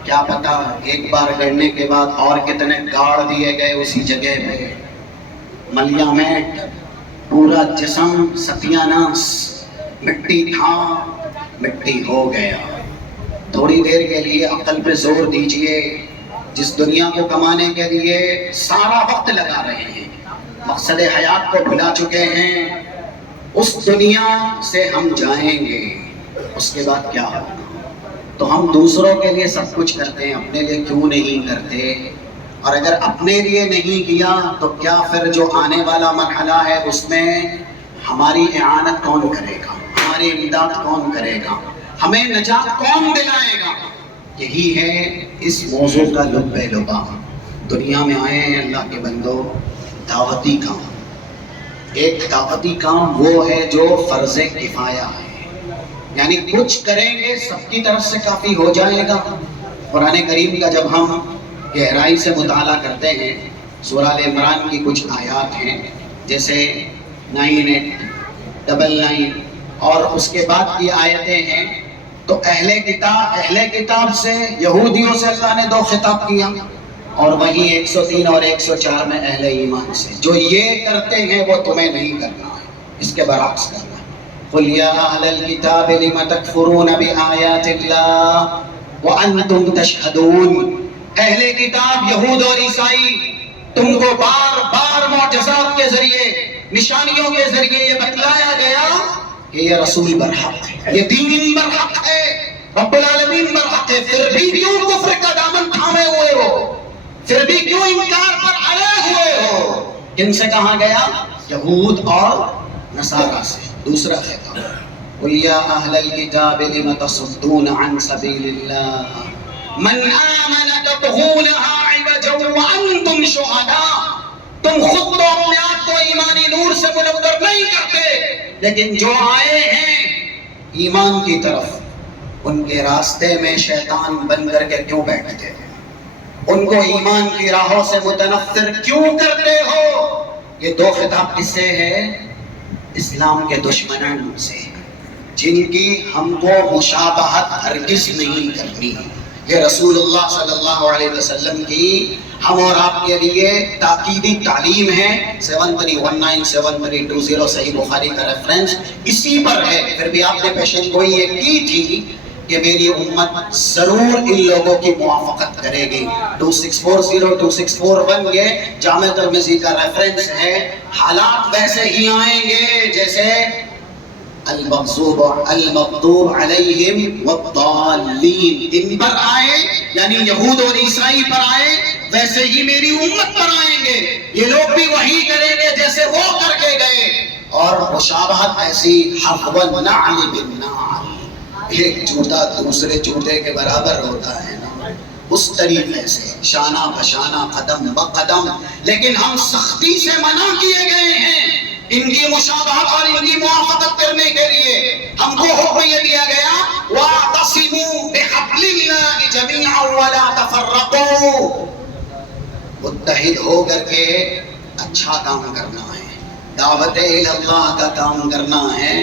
کیا پتا ایک بار گڑنے کے بعد اور کتنے گاڑ دیے گئے اسی جگہ پہ. ملیا میٹ، پورا جسم ستیاناس، مٹی تھا مٹی ہو گیا. تھوڑی دیر کے لیے عقل پہ زور دیجئے. جس دنیا کو کمانے کے لیے سارا وقت لگا رہے ہیں، مقصد حیات کو بھلا چکے ہیں، اس دنیا سے ہم جائیں گے. اس کے بعد کیا ہوگا؟ تو ہم دوسروں کے لیے سب کچھ کرتے ہیں، اپنے لیے کیوں نہیں کرتے؟ اور اگر اپنے لیے نہیں کیا تو کیا پھر جو آنے والا مرحلہ ہے اس میں ہماری اعانت کون کرے گا؟ ہماری امداد کون کرے گا؟ ہمیں نجات کون دلائے گا؟ یہی ہے اس موضوع کا لب لبا. دنیا میں آئے ہیں اللہ کے بندو دعوتی کام. ایک دعوتی کام وہ ہے جو فرض کفایہ ہے، یعنی کچھ کریں گے سب کی طرف سے کافی ہو جائے گا. قرآن کریم کا جب ہم گہرائی سے مطالعہ کرتے ہیں، سورہ آل عمران کی کچھ آیات ہیں جیسے 9899 اور اس کے بعد کی آیتیں ہیں، تو اہل کتاب سے یہودیوں سے اللہ نے 2 خطاب کیا، اور وہیں 103 اور 104 میں اہل ایمان سے. جو یہ کرتے ہیں وہ تمہیں نہیں کرنا ہے، اس کے برعکس کرنا ہے. قُلْ يَا أَهْلَ الْكِتَابِ لِمَ تَكْفُرُونَ بِآيَاتِ اللَّهِ وَأَنْتُمْ تَشْهَدُونَ. اہل کتاب یہود اور عیسائی تم کو بار بار معجزات کے ذریعے نشانیوں کے ذریعے یہ بتلایا گیا کہ یہ رسول برحق ہے، یہ دین برحق ہے، رب العالمین برحق ہے، پھر بھی کیوں کفر کا دامن تھامے ہوئے ہو، پھر بھی کیوں انکار پر اڑے ہوئے ہو؟ کن سے کہا گیا؟ یہود اور نصارہ سے۔ دوسرا خطاب، قُلْ يَا أَهْلَ الْكِتَابِ لِمَ تَصُدُّونَ عَنْ سَبِيلِ اللَّهِ مَنْ آمَنَ تَبْغُونَهَا عِوَجًا وَأَنْتُمْ شُهَدَاء۔ تم خود تو اپنے آپ کو ایمانی نور سے منور نہیں کرتے، لیکن جو آئے ہیں ایمان کی طرف، ان کے راستے میں شیطان بن کر کے کیوں بیٹھتے ہیں؟ ان کو ایمان کی راہوں سے متنفر کیوں کرتے ہو؟ یہ دو خطاب کس سے ہے؟ اسلام کے دشمنوں سے، جن کی ہم کو مشابہت ہرگز نہیں کرنی۔ یہ رسول اللہ صلی اللہ علیہ وسلم کی ہم اور آپ کے لیے تاکیدی تعلیم ہے۔ 73197320 صحیح بخاری کا ریفرنس اسی پر ہے۔ پھر بھی آپ نے پیشن گوئی یہ کی تھی کہ میری امت ضرور ان لوگوں کی موافقت کرے گی۔ 2640 2641 یہ جامع ترمذی کا ریفرنس ہے۔ حالات ویسے ہی آئیں گے جیسے المغضوب علیہم والضالین ان پر آئے، یعنی یہود اور عیسائی پر آئے، ویسے ہی میری امت پر آئیں گے۔ یہ لوگ بھی وہی کریں گے جیسے وہ کر کے گئے، اور مشابہت ایسی حق والنعل بالنعل، ایک جوتا دوسرے جوتے کے برابر ہوتا ہے نا، اس طریقے سے شانہ بشانہ قدم بقدم۔ لیکن ہم سختی سے منع کیے گئے ہیں ان کی مشابہت اور ان کی موافقت کرنے کے لیے۔ ہم کو حکم یہ دیا گیا وَاعْتَصِمُوا بِحَبْلِ اللَّهِ جَمِيعًا وَلَا تَفَرَّقُوا، متحد ہو کر کے اچھا کام کرنا ہے، دعوت اللہ کا کام کرنا ہے۔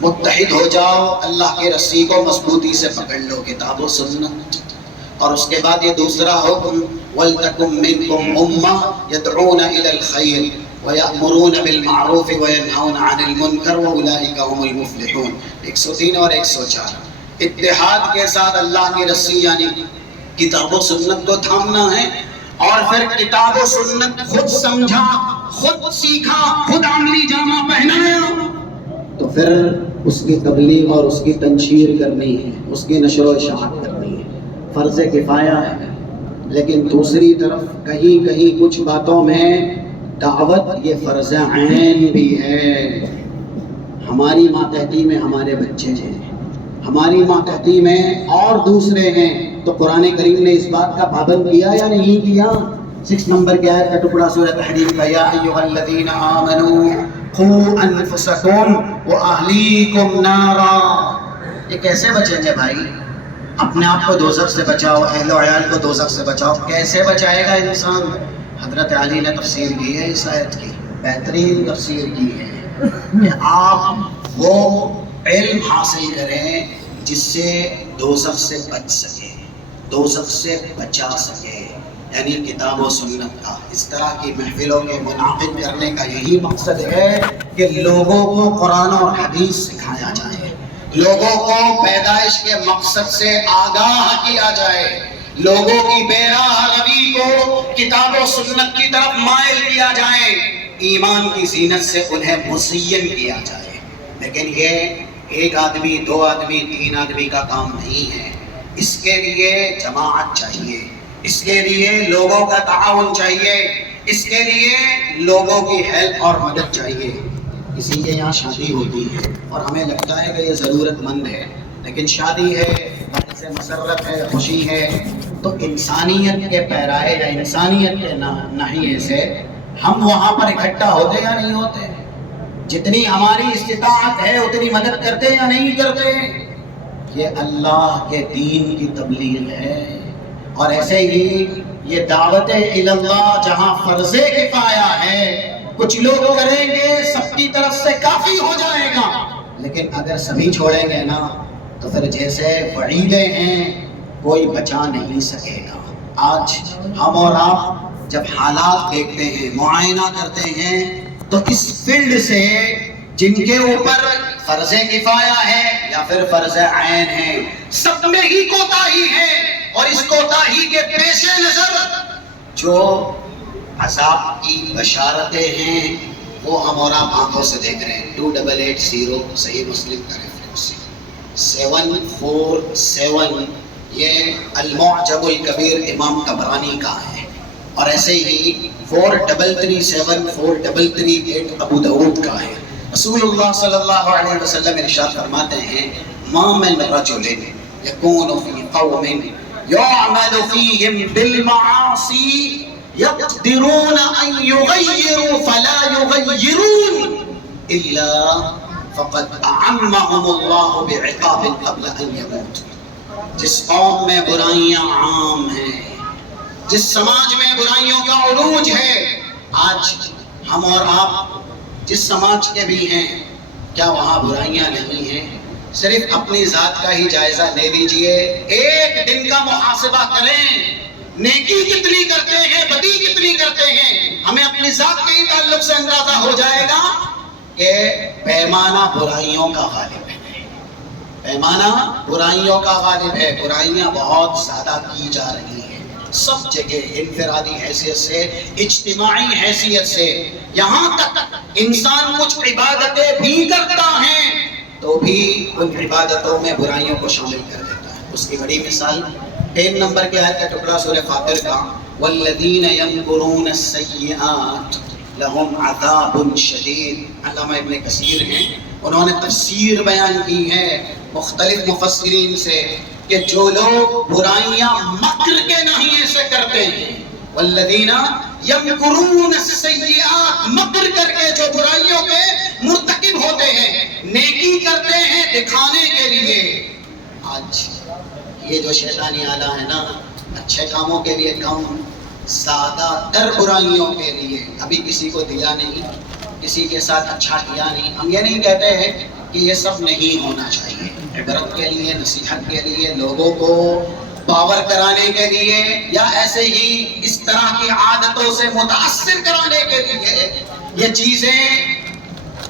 متحد ہو جاؤ، اللہ کی رسی کو مضبوطی سے پکڑ لو، کتاب و سنت۔ اور اس کے بعد یہ دوسرا حکم وَلْتَكُن مِّنكُمْ أُمَّةٌ يَدْعُونَ إِلَى الْخَيْرِ وَيَأْمُرُونَ بِالْمَعْرُوفِ وَيَنْهَوْنَ عَنِ الْمُنكَرِ وَأُولَٰئِكَ هُمُ الْمُفْلِحُونَ۔ 103 اور 104 اتحاد کے ساتھ اللہ کی رسی یعنی کتاب و سنت کو تھامنا ہے، اور پھر کتاب و سنت خود سمجھا، خود سیکھا، خود عملی جامہ پہنایا، تو پھر اس کی تبلیغ اور اس کی تنشیر کرنی ہے، اس کی نشر و اشاعت کرنی ہے، فرض کفایہ ہے۔ لیکن دوسری طرف کہیں کہیں کچھ باتوں میں دعوت یہ فرض عین بھی ہے۔ ہماری ماتحتی میں ہمارے بچے ہیں، ہماری ماتحتی میں اور دوسرے ہیں، تو قرآن کریم نے اس بات کا پابند کیا یا نہیں کیا؟ 6 نمبر کی آیت کا ٹکڑا سورہ تحریم کا، یا ایھا الذین آمنوا قوا انفسکم واہلیکم نارا۔ یہ کیسے بچیں گے بھائی؟ اپنے آپ کو دوزخ سے بچاؤ، اہل و عیال کو دوزخ سے بچاؤ۔ کیسے بچائے گا انسان؟ حضرت علی نے تفسیر کی ہے اس آیت کی، بہترین تفسیر کی ہے کہ آپ وہ علم حاصل کریں جس سے دوزخ سے بچ سکے، دوزخ سے بچا سکے، یعنی کتاب و سنت کا۔ اس طرح کی محفلوں کے منعقد کرنے کا یہی مقصد ہے کہ لوگوں کو قرآن اور حدیث سکھایا جائے، لوگوں کو پیدائش کے مقصد سے آگاہ کیا جائے، لوگوں کی بے راہ روی کو کتاب و سنت کی طرف مائل کیا جائے، ایمان کی زینت سے انہیں مزین کیا جائے۔ لیکن یہ ایک آدمی، 2 آدمی، 3 آدمی کا کام نہیں ہے، اس کے لیے جماعت چاہیے، اس کے لیے لوگوں کا تعاون چاہیے، اس کے لیے لوگوں کی ہیلپ اور مدد چاہیے۔ کسی کے یہاں شادی ہوتی ہے اور ہمیں لگتا ہے کہ یہ ضرورت مند ہے، لیکن شادی ہے، سے مسرت ہے، خوشی ہے، تو انسانیت کے پیرائے یا انسانیت کے ناحیے سے ہم وہاں پر اکٹھا ہوتے یا نہیں ہوتے؟ جتنی ہماری استطاعت ہے اتنی مدد کرتے یا نہیں کرتے؟ یہ اللہ کے دین کی تبلیغ ہے۔ اور ایسے ہی یہ دعوت اللہ جہاں فرض کفایہ ہے، کچھ لوگ کریں گے سب کی طرف سے کافی ہو جائے گا، لیکن اگر سبھی چھوڑیں گے نا تو پھر جیسے وعیدیں ہیں کوئی بچا نہیں سکے گا۔ آج ہم اور آپ جب حالات دیکھتے ہیں، معائنہ کرتے ہیں، تو اس فیلڈ سے جن کے اوپر فرض کفایہ ہے یا پھر فرض عین ہے، سب میں ہی کوتاہی ہے، اور اس کوتاہی کے پیش نظر جو عذاب کی بشارتیں ہیں وہ ہم اور آپ آنکھوں سے دیکھ رہے ہیں. 2880 صحیح مسلم کا ریفرنس. 747 یہ المعجم الکبیر امام طبرانی کا ہے، اور ایسے ہی 4337 4338 ابو داؤد کا ہے. رسول اللہ صلی اللہ علیہ وسلم ارشاد فرماتے ہیں ما من رجل يكون في قوم يعمل فيهم بالمعاصي يقدرون ان يغيروا فلا يغيرون الا فقد اعمهم الله بعقاب قبل ان يموتوا. جس قوم میں برائیاں عام ہیں، جس سماج میں برائیوں کا عروج ہے، آج ہم اور آپ جس سماج کے بھی ہیں، کیا وہاں برائیاں نہیں ہیں؟ صرف اپنی ذات کا ہی جائزہ لے لیجئے، ایک دن کا محاسبہ کریں، نیکی کتنی کرتے ہیں، بدی کتنی کرتے ہیں. ہمیں اپنی ذات کے ہی تعلق سے اندازہ ہو جائے گا کہ پیمانہ برائیوں کا غالب ہے. پیمانہ برائیوں کا غالب ہے. برائیاں بہت زیادہ کی جا رہی ہیں سب جگہ، انفرادی حیثیت سے، اجتماعی حیثیت سے. یہاں تک انسان کچھ عبادتیں بھی کرتا ہے تو بھی ان عبادتوں میں برائیوں کو شامل کر دیتا ہے. اس کی بڑی مثال 10 نمبر کے آیت کا ٹکڑا سورہ فاطر کا والذین یمکرون السیئات لہم عذاب شدید. علامہ ابن کثیر ہیں، انہوں نے تفسیر بیان کی ہے مختلف مفسرین سے کہ جو لوگ برائیاں مکر کے ناحیے سے کرتے ہیں، والذین یمکرون السیئات، مکر کر کے جو برائیوں کے مرتکب ہوتے ہیں، نیکی کرتے ہیں دکھانے کے لیے. آج یہ جو شیطانی آلہ ہے نا، اچھے کاموں کے لیے کم، زیادہ تر برائیوں کے لیے. ابھی کسی کو دیا نہیں، کسی کے ساتھ اچھا کیا نہیں. ہم یہ نہیں کہتے ہیں کہ یہ سب نہیں ہونا چاہیے، عبرت کے لیے، نصیحت کے لیے، لوگوں کو باور کرانے کے لیے، یا ایسے ہی اس طرح کی عادتوں سے متاثر کرانے کے لیے یہ چیزیں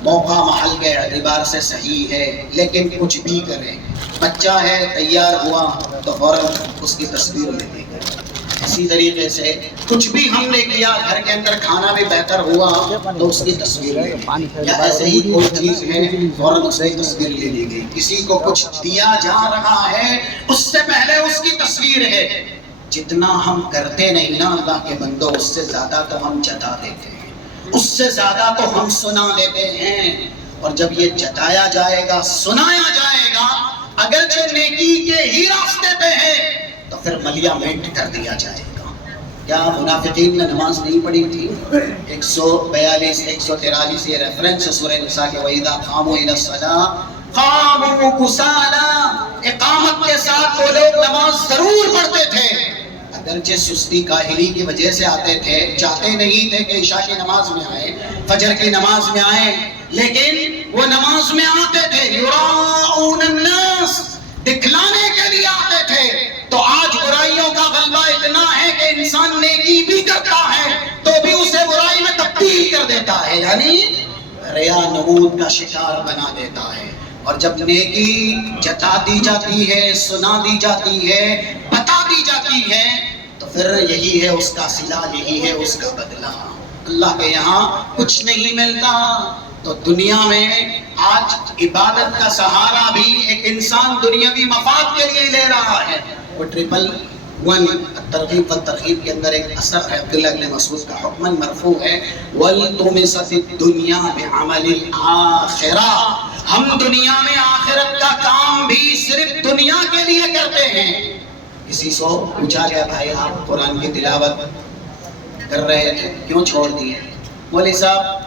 موقع محل کے اعتبار سے صحیح ہے. لیکن کچھ بھی کریں، بچہ ہے تیار ہوا تو فوراً اس کی تصویر لے لیں. اسی طریقے سے کچھ بھی ہم نے کیا، گھر کے اندر کھانا بھی بہتر ہوا تو اس کی تصویر لے لیں. یا ایسے ہی کوئی چیز ہے فوراً اس کی تصویر لے لی گئی. کسی کو کچھ دیا جا رہا ہے اس سے پہلے اس کی تصویر ہے. جتنا ہم کرتے نہیں نا اللہ کے بندوں، اس سے زیادہ تو ہم جتا دیتے ہیں، اس سے زیادہ تو ہم سنا دیتے ہیں. اور جب یہ جتایا جائے گا، سنایا جائے گا، اگرچہ نیکی کے ہی راستے پہ ہے، تو پھر ملیا میٹ کر دیا جائے گا. کیا منافقین نے نماز نہیں پڑھی تھی؟ 142 143 یہ ریفرنس سورہ نساء کے وَإِذَا قَامُوا إِلَى الصَّلَاةِ قَامُوا كُسَالَىٰ. اقامت کے ساتھ وہ لوگ نماز ضرور پڑھتے تھے، اگرچہ سستی کاہلی کی وجہ سے آتے تھے، چاہتے نہیں تھے کہ عشاء کی نماز میں آئے، فجر کی نماز میں آئے، لیکن وہ نماز میں آتے تھے. یراؤن الناس، دکھلانے کے لیے آتے تھے. تو آج برائیوں کا غلبہ اتنا ہے کہ انسان نیکی بھی کرتا ہے تو بھی اسے برائی میں تبدیل کر دیتا ہے، یعنی ریا نمود کا شکار بنا دیتا ہے. اور جب نیکی جتا دی جاتی ہے، سنا دی جاتی ہے، بتا دی جاتی ہے، تو پھر یہی ہے اس کا صلہ، یہی ہے اس کا بدلہ. اللہ کے یہاں کچھ نہیں ملتا. تو دنیا میں آج عبادت کا سہارا بھی ایک انسان دنیاوی مفاد کے لیے لے رہا ہے. وہ 111 ترغیب و ترغیب کے اندر ایک اثر ہے عبداللہ ابن مسعود کا، حکماً مرفوع ہے وَلْتُمِسَتِ الدُّنْيَا بِعَمَلِ الْآخِرَةِ. ہم دنیا میں آخرت کا کام بھی صرف دنیا کے لیے کرتے ہیں. کسی سے پوچھا گیا بھائی آپ قرآن کی تلاوت کر رہے تھے کیوں چھوڑ دیے؟ مولوی صاحب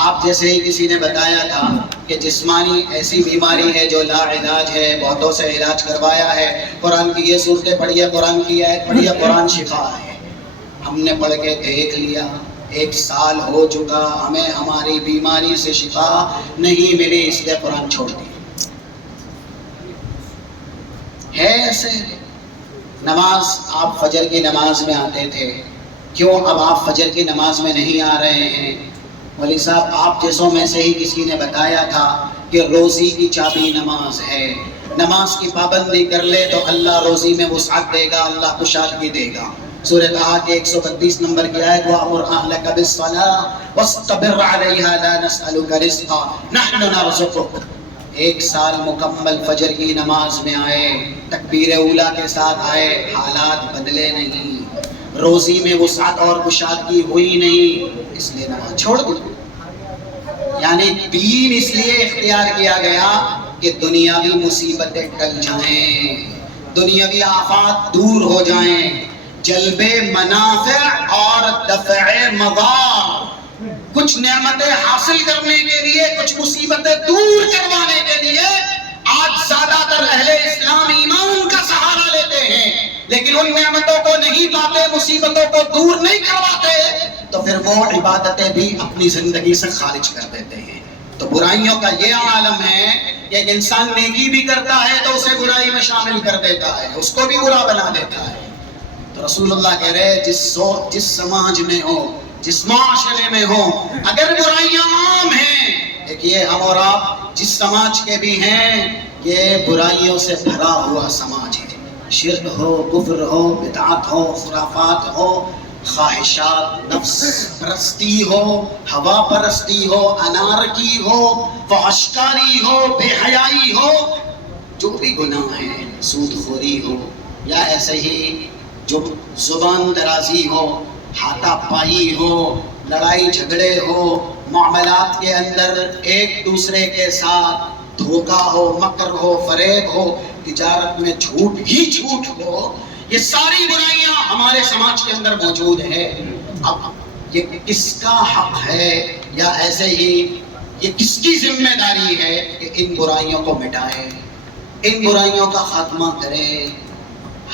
آپ جیسے ہی کسی نے بتایا تھا کہ جسمانی ایسی بیماری ہے جو لا علاج ہے، بہتوں سے علاج کروایا ہے، قرآن کی یہ صورتیں پڑھیے، قرآن کی آیت پڑھیے، قرآن شفا ہے. ہم نے پڑھ کے دیکھ لیا، 1 سال ہو چکا، ہمیں ہماری بیماری سے شفا نہیں ملی، اس لیے قرآن چھوڑ دیا. ہے ایسے. نماز آپ فجر کی نماز میں آتے تھے، کیوں اب آپ فجر کی نماز میں نہیں آ رہے ہیں؟ ولی صاحب آپ جیسوں میں سے ہی کسی نے بتایا تھا کہ روزی کی چابی نماز ہے، نماز کی پابندی کر لے تو اللہ روزی میں وسعت دے گا، اللہ کشادگی دے گا. سورہ طٰہٰ کے 132 نمبر کی آیت وَأْمُرْ أَهْلَكَ بِالصَّلَاةِ وَاصْطَبِرْ عَلَيْهَا لَا نَسْأَلُكَ رِزْقًا نَحْنُ نَرْزُقُكَ۔ ایک سال مکمل فجر کی نماز میں آئے، تکبیر اولیٰ کے ساتھ آئے، حالات بدلے نہیں، روزی میں وسعت اور کشادگی ہوئی نہیں، اس لیے نماز چھوڑ دی۔ یعنی دین اس لیے اختیار کیا گیا کہ دنیاوی مصیبتیں ٹل جائیں، دنیاوی آفات دور ہو جائیں، جلب منافع اور دفع مضار، کچھ نعمتیں حاصل کرنے کے لیے، کچھ مصیبتیں دور کروانے کے لیے آج زیادہ تر اہل اسلام ایمان کا سہارا لیتے ہیں، لیکن ان نعمتوں کو نہیں پاتے، مصیبتوں کو دور نہیں کرواتے، تو پھر وہ عبادتیں بھی اپنی زندگی سے خارج کر دیتے ہیں۔ تو برائیوں کا یہ عالم ہے کہ ایک انسان نیکی بھی کرتا ہے تو اسے برائی میں شامل کر دیتا ہے، اس کو بھی برا بنا دیتا ہے۔ تو رسول اللہ کہہ رہے جس سماج میں ہو، جس معاشرے میں ہو، اگر برائیاں عام ہیں، دیکھیے ہم اور آپ جس سماج کے بھی ہیں، یہ برائیوں سے بھرا ہوا سماج ہے، شرک ہو، کفر ہو، بدعات ہو، خرافات ہو، خواہشات، نفس پرستی ہو، ہوا پرستی ہو، انارکی ہو، فحشکاری ہو، بے حیائی ہو، جو بھی گناہ ہیں، سود خوری ہو، یا ایسے ہی جو زبان درازی ہو، ہاتھا پائی ہو، لڑائی جھگڑے ہو، معاملات کے اندر ایک دوسرے کے ساتھ دھوکہ ہو، مکر ہو، فریب ہو، تجارت میں جھوٹ ہی جھوٹ ہو، یہ ساری برائیاں ہمارے سماج کے اندر موجود ہے۔ اب یہ کس کا حق ہے یا ایسے ہی یہ کس کی ذمہ داری ہے کہ ان برائیوں کو مٹائے، ان برائیوں کا خاتمہ کرے؟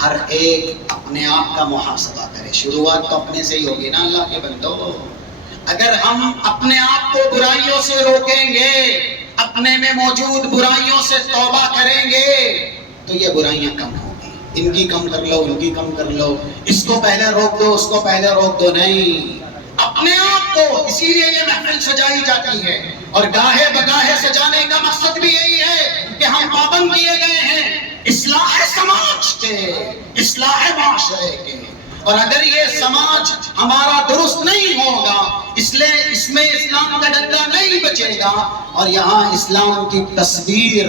ہر ایک اپنے آپ کا محاسبہ کرے۔ شروعات تو اپنے سے ہی ہوگی نا اللہ کے بندو۔ اگر ہم اپنے آپ کو برائیوں سے روکیں گے، اپنے میں موجود برائیوں سے توبہ کریں گے، تو یہ برائیاں کم ہوگی۔ ان کی کم کر لو، ان کی کم کر لو، اس کو پہلے روک دو، اس کو پہلے روک دو، نہیں، اپنے آپ کو۔ اسی لیے یہ محفل سجائی جاتی ہے، اور گاہے بگاہے سجانے کا مقصد بھی یہی ہے کہ ہم پابند کیے گئے ہیں اصلاح سماج کے، اصلاح معاشرے کے، اور اگر یہ سماج ہمارا درست نہیں ہوگا، اس لیے اس میں اسلام کا ڈنڈا نہیں بچے گا، اور یہاں اسلام کی تصویر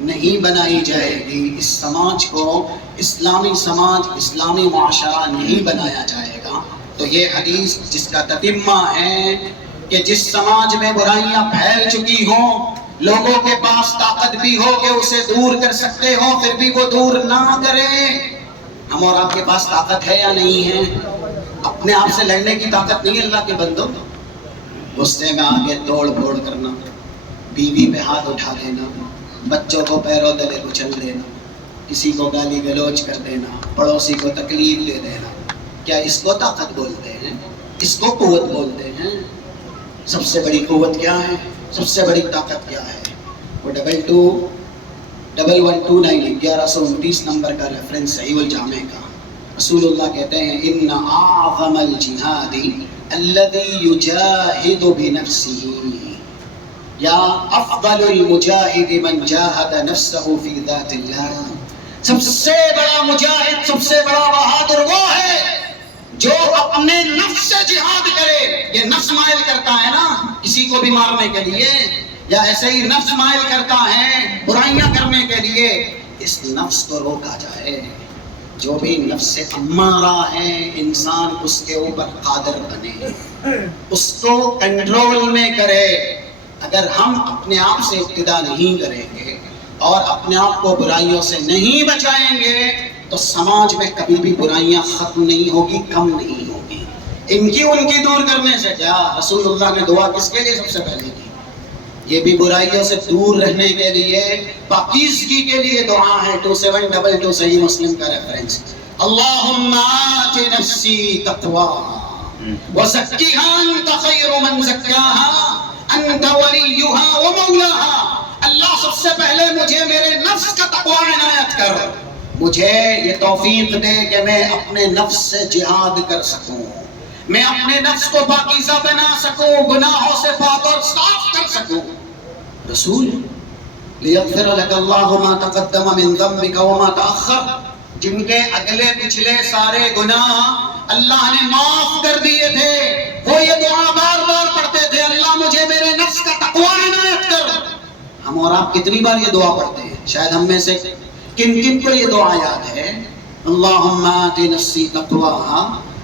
نہیں بنائی جائے گی، اس سماج کو اسلامی سماج، اسلامی معاشرہ نہیں بنایا جائے گا، تو یہ حدیث جس کا تتمہ ہے کہ جس سماج میں برائیاں پھیل چکی ہوں، لوگوں کے پاس طاقت بھی ہو کہ اسے دور کر سکتے ہو، پھر بھی وہ دور نہ کریں۔ ہم اور آپ کے پاس طاقت ہے یا نہیں ہے؟ اپنے آپ سے لڑنے کی طاقت نہیں اللہ کے بندوں۔ غصے میں آگے توڑ پھوڑ کرنا، بیوی پہ ہاتھ اٹھا دینا، بچوں کو پیروں تلے کچل دینا، کسی کو گالی گلوچ کر دینا، پڑوسی کو تکلیف دے دینا، کیا اس کو طاقت بولتے ہیں؟ اس کو قوت بولتے ہیں؟ سب سے بڑی قوت کیا ہے؟ سب سے بڑی طاقت کیا ہے؟ وہ 1129 نمبر کا ریفرنس صحیح الجامع کا۔ رسول اللہ کہتے ہیں ان اعظم الجہاد الذي يجاهد بنفسه یا افضل المجاہد من جاہد نفسه في ذات اللہ۔ سب سے بڑا مجاہد، سب سے بڑا بہادر وہ ہے جو اپنے نفس سے جہاد کرے۔ یہ نفس مائل کرتا ہے نا کسی کو بھی مارنے کے لیے، یا ایسے ہی نفس مائل کرتا ہے برائیاں کرنے کے لیے، اس نفس کو روکا جائے۔ جو بھی نفس سے امارہ ہے، انسان اس کے اوپر قادر بنے، اس کو کنٹرول میں کرے۔ اگر ہم اپنے آپ سے ابتدا نہیں کریں گے اور اپنے آپ کو برائیوں سے نہیں بچائیں گے تو سماج میں کبھی بھی برائیاں ختم نہیں ہوگی، کم نہیں ہوگی۔ ان کی دور کرنے سے کیا، رسول اللہ نے دعا کس کے لیے سب سے پہلے کی؟ یہ بھی برائیوں سے دور رہنے کے لیے، پاکیزگی کے لیے دعا ہے۔ 2722 صحیح مسلم کا ریفرنس۔ اللہم آت نفسی تقواها وزکیها انت خیر من زکاها انت ولیها ومولاها۔ اللہ سب سے پہلے مجھے میرے نفس کا تقوی عنایت کر، مجھے یہ توفیق دے کہ میں اپنے نفس سے جہاد کر سکوں، میں اپنے نفس کو پاکیزہ بنا سکوں، گناہوں سے پاک اور صاف کر سکوں۔ رسول لیغفر لك اللہ ما تقدم من ذنبك وما تأخر، جن کے اگلے پچھلے سارے گناہ اللہ نے معاف کر دیے تھے، وہ یہ دعا بار بار پڑھتے تھے، اللہ مجھے میرے نفس کا تقوی عنایت کر۔ ہم اور آپ کتنی بار یہ دعا پڑھتے ہیں؟ شاید ہم میں سے کن کن کو یہ دعا یاد ہے؟ اللہم آت نفسی تقواها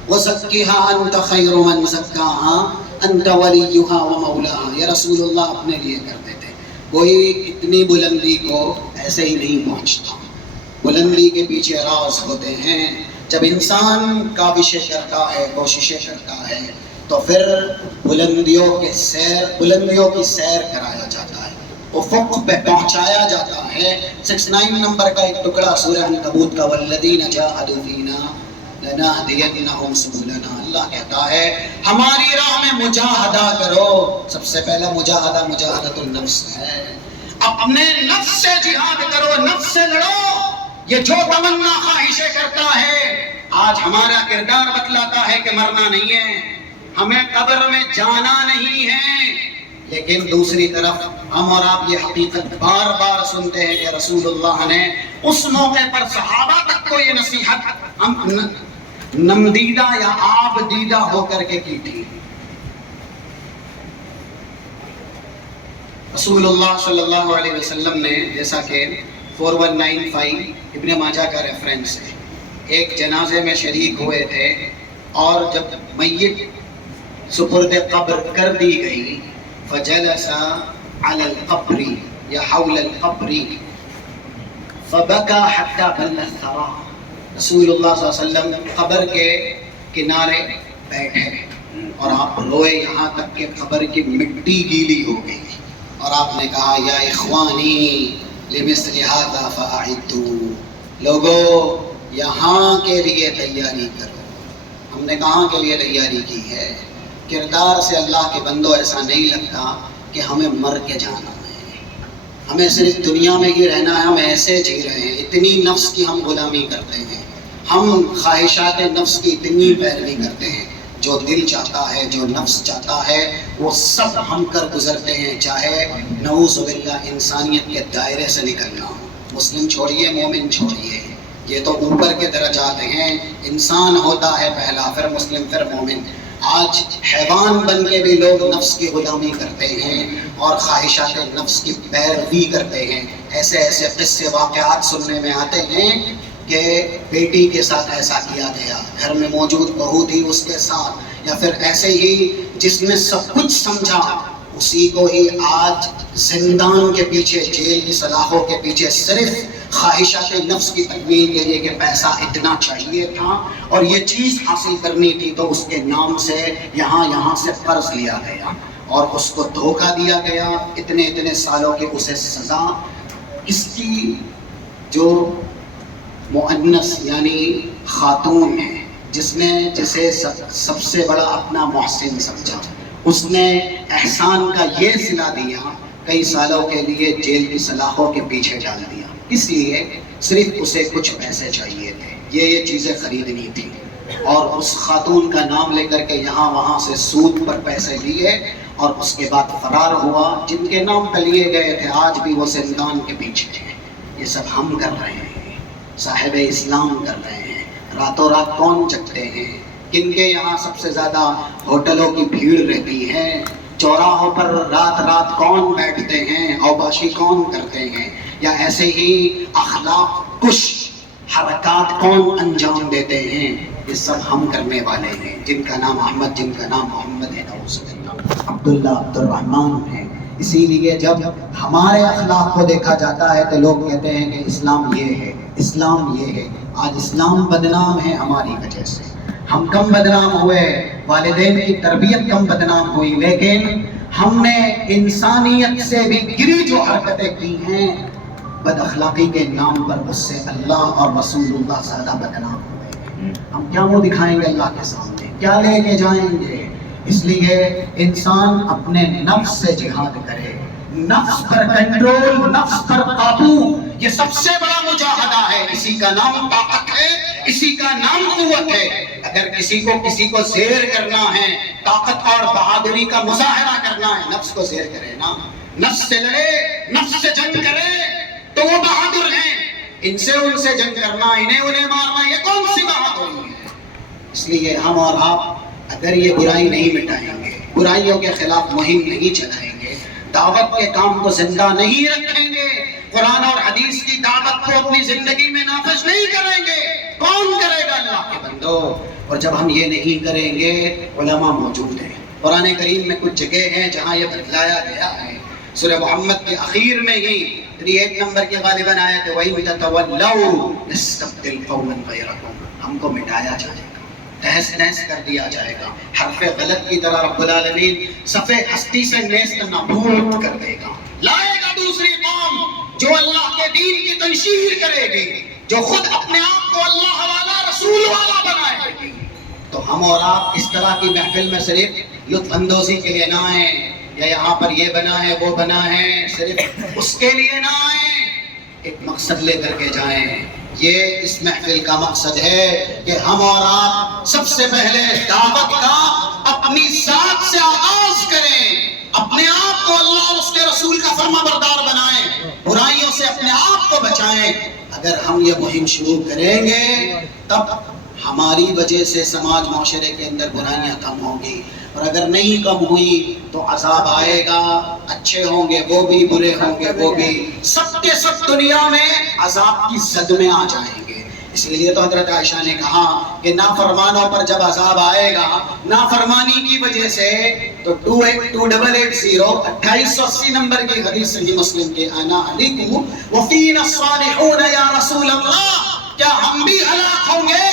وزکھها انت خیر من زکاها انت ولیہا ومولاہا۔ یہ رسول اللہ اپنے لیے کرتے تھے۔ کوئی اتنی بلندی کو ایسے ہی نہیں پہنچتا، بلندی کے پیچھے راز ہوتے ہیں۔ جب انسان کاوشیں کرتا ہے، کوششیں کرتا ہے، تو پھر بلندیوں کی سیر کرایا جاتا ہے، افق پہ پہنچایا جاتا ہے۔ 69 نمبر کا ایک ٹکڑا سورہ عنکبوت کا، والذین جاہدوا فینا لنہدینہم سبلنا۔ اللہ کہتا ہے ہماری راہ میں مجاہدہ کرو۔ سب سے پہلا مجاہدہ مجاہدۃ النفس ہے، اپنے نفس سے جہاد کرو، نفس سے لڑو۔ یہ جو تمنا خواہشیں کرتا ہے، آج ہمارا کردار بتلاتا ہے کہ مرنا نہیں ہے، ہمیں قبر میں جانا نہیں ہے، لیکن دوسری طرف ہم اور آپ یہ حقیقت بار بار سنتے ہیں کہ رسول اللہ نے اس موقع پر صحابہ تک کو یہ نصیحت نمدیدہ یا آپ دیدہ ہو کر کے کی تھی۔ رسول اللہ صلی اللہ علیہ وسلم نے، جیسا کہ 4195 ابن ماجہ کا ریفرنس ہے، ایک جنازے میں شریک ہوئے تھے، اور جب میت سپرد قبر کر دی گئی، فجلس علی القبر یا حول القبر فبکا حتی بل الثرى۔ رسول اللہ صلی اللہ علیہ وسلم قبر کے کنارے بیٹھے اور آپ روئے یہاں تک کہ قبر کی مٹی گیلی ہو گئی، اور آپ نے کہا یا اخوانی لمثل هذا فاعدوا، لوگو یہاں کے لیے تیاری کرو۔ ہم نے کہاں کے لیے تیاری کی ہے؟ کردار سے اللہ کے بندوں ایسا نہیں لگتا کہ ہمیں مر کے جانا ہے، ہمیں صرف دنیا میں ہی رہنا ہے، ہم ایسے جی رہے ہیں، اتنی نفس کی ہم غلامی کرتے ہیں، ہم خواہشات نفس کی اتنی پیروی کرتے ہیں، جو دل چاہتا ہے، جو نفس چاہتا ہے، وہ سب ہم کر گزرتے ہیں، چاہے نعوذ باللہ انسانیت کے دائرے سے نکلنا ہو۔ مسلم چھوڑیے، مومن چھوڑیے، یہ تو اوپر کے درجات ہیں، انسان ہوتا ہے پہلا، پھر مسلم، پھر مومن۔ آج حیوان بن کے بھی لوگ نفس کی غلامی کرتے ہیں اور خواہشات نفس کی پیروی کرتے ہیں۔ ایسے ایسے قصے واقعات سننے میں آتے ہیں کہ بیٹی کے ساتھ ایسا کیا گیا، گھر میں موجود بہو تھی اس کے ساتھ، یا پھر ایسے ہی جس نے سب کچھ سمجھا اسی کو ہی آج زندان کے پیچھے، جیل کی سلاخوں کے پیچھے، صرف خواہشات نفس کی تکمیل کے لیے کہ پیسہ اتنا چاہیے تھا اور یہ چیز حاصل کرنی تھی، تو اس کے نام سے یہاں سے قرض لیا گیا اور اس کو دھوکہ دیا گیا، اتنے سالوں کی اسے سزا۔ اس کی جو مؤنث یعنی خاتون ہے، جسے سب سے بڑا اپنا محسن سمجھا، اس نے احسان کا یہ صلہ دیا، کئی سالوں کے لیے جیل کی سلاخوں کے پیچھے ڈال دیا، اس لیے صرف اسے کچھ پیسے چاہیے تھے، یہ چیزیں خریدنی تھی، اور اس خاتون کا نام لے کر کے یہاں وہاں سے سود پر پیسے لیے اور اس کے بعد فرار ہوا۔ جن کے نام پہ لیے گئے تھے آج بھی وہ زندان کے پیچھے ہیں۔ یہ سب ہم کر رہے ہیں، صاحب اسلام کر رہے ہیں۔ راتوں رات کون جگتے ہیں؟ کن کے یہاں سب سے زیادہ ہوٹلوں کی بھیڑ رہتی ہے؟ چوراہوں پر رات رات کون بیٹھتے ہیں؟ اوباشی کون کرتے ہیں؟ یا ایسے ہی اخلاق کش حرکات کون انجام دیتے ہیں؟ یہ سب ہم کرنے والے ہیں، جن کا نام احمد، جن کا نام محمد ہے، عبداللہ، عبد الرحمن ہے۔ اسی لیے جب ہمارے اخلاق کو دیکھا جاتا ہے تو لوگ کہتے ہیں کہ اسلام یہ ہے، اسلام یہ ہے۔ آج اسلام بدنام ہے ہماری وجہ سے، ہم کم بدنام ہوئے، والدین کی تربیت کم بدنام ہوئی، لیکن ہم نے انسانیت سے بھی گری جو حرکتیں کی ہیں، بد اخلاقی کے نام پر، اس سے اللہ اور رسول اللہ زیادہ بدنام ہوئے۔ ہم کیا منہ دکھائیں گے اللہ کے سامنے؟ کیا لے کے جائیں گے؟ اس لیے انسان اپنے نفس سے جہاد کرے، نفس پر کنٹرول، نفس پر قابو، یہ سب سے بڑا مجاہدہ ہے۔ اسی کا نام طاقت ہے، اسی کا نام قوت ہے۔ اگر کسی کو زیر کرنا ہے، طاقت اور بہادری کا مظاہرہ کرنا ہے، نفس کو زیر کرے نا، نفس سے لڑے، نفس سے جنگ کرے تو وہ بہادر ہیں۔ ان سے جنگ کرنا، انہیں مارنا، یہ کون سی بہادری ہے؟ اس لیے ہم اور آپ اگر یہ برائی نہیں مٹائیں گے، برائیوں کے خلاف مہم نہیں چلائیں گے، دعوت کے کام کو زندہ نہیں رکھیں گے، قرآن اور حدیث کی دعوت کو اپنی زندگی میں نافذ نہیں کریں گے، کون کرے گا اللہ کے بندو؟ اور جب ہم یہ نہیں کریں گے، علماء موجود ہیں، قرآن کریم میں کچھ جگہ ہیں جہاں یہ بتلایا گیا ہے۔ سورہ محمد کے اخیر میں ہی 38 نمبر کی غالباً آیت ہے، وَإِن تَتَوَلَّوْا يَسْتَبْدِلْ قَوْمًا غَيْرَكُمْ، ہم کو مٹایا جائے گا، تہس نہس کر دیا جائے گا، حرف غلط کی طرح رب العالمین صفحے ہستی سے نیست نابود کر دے گا، لائے گا دوسری قوم جو اللہ کے دین کی تنشیر کرے گی، جو خود اپنے آپ کو اللہ والا رسول والا بنائے گی۔ تو ہم اور آپ اس طرح کی محفل میں صرف لطف اندوزی کے لیے نہ آئیں، یا یہاں پر یہ بنا ہے وہ بنا ہے، صرف اس کے لیے نہ آئیں، ایک مقصد لے کر کے جائیں۔ یہ اس محفل کا مقصد ہے کہ ہم اور آپ سب سے پہلے دعوت کا اپنی ذات سے آغاز کریں، اپنے آپ کو اللہ اور اس کے رسول کا فرما بردار بنائیں، برائیوں سے اپنے آپ کو بچائیں۔ اگر ہم یہ مہم شروع کریں گے تب ہماری وجہ سے سماج معاشرے کے اندر برائیاں کم ہوں گی، اور اگر نہیں کم ہوئی تو عذاب آئے گا، اچھے ہوں گے وہ بھی، برے ہوں گے وہ بھی، سب کے سب دنیا میں عذاب کی زد میں آ جائیں گے۔ اسی لیے تو حضرت عائشہ نے کہا کہ نافرمانوں پر جب عذاب آئے گا نافرمانی کی وجہ سے، تو 2880 2880 نمبر کی حدیث صحیح مسلم کے آنا علیکم وفینا الصالحون یا رسول اللہ، کیا ہم بھی ہلاک ہوں گے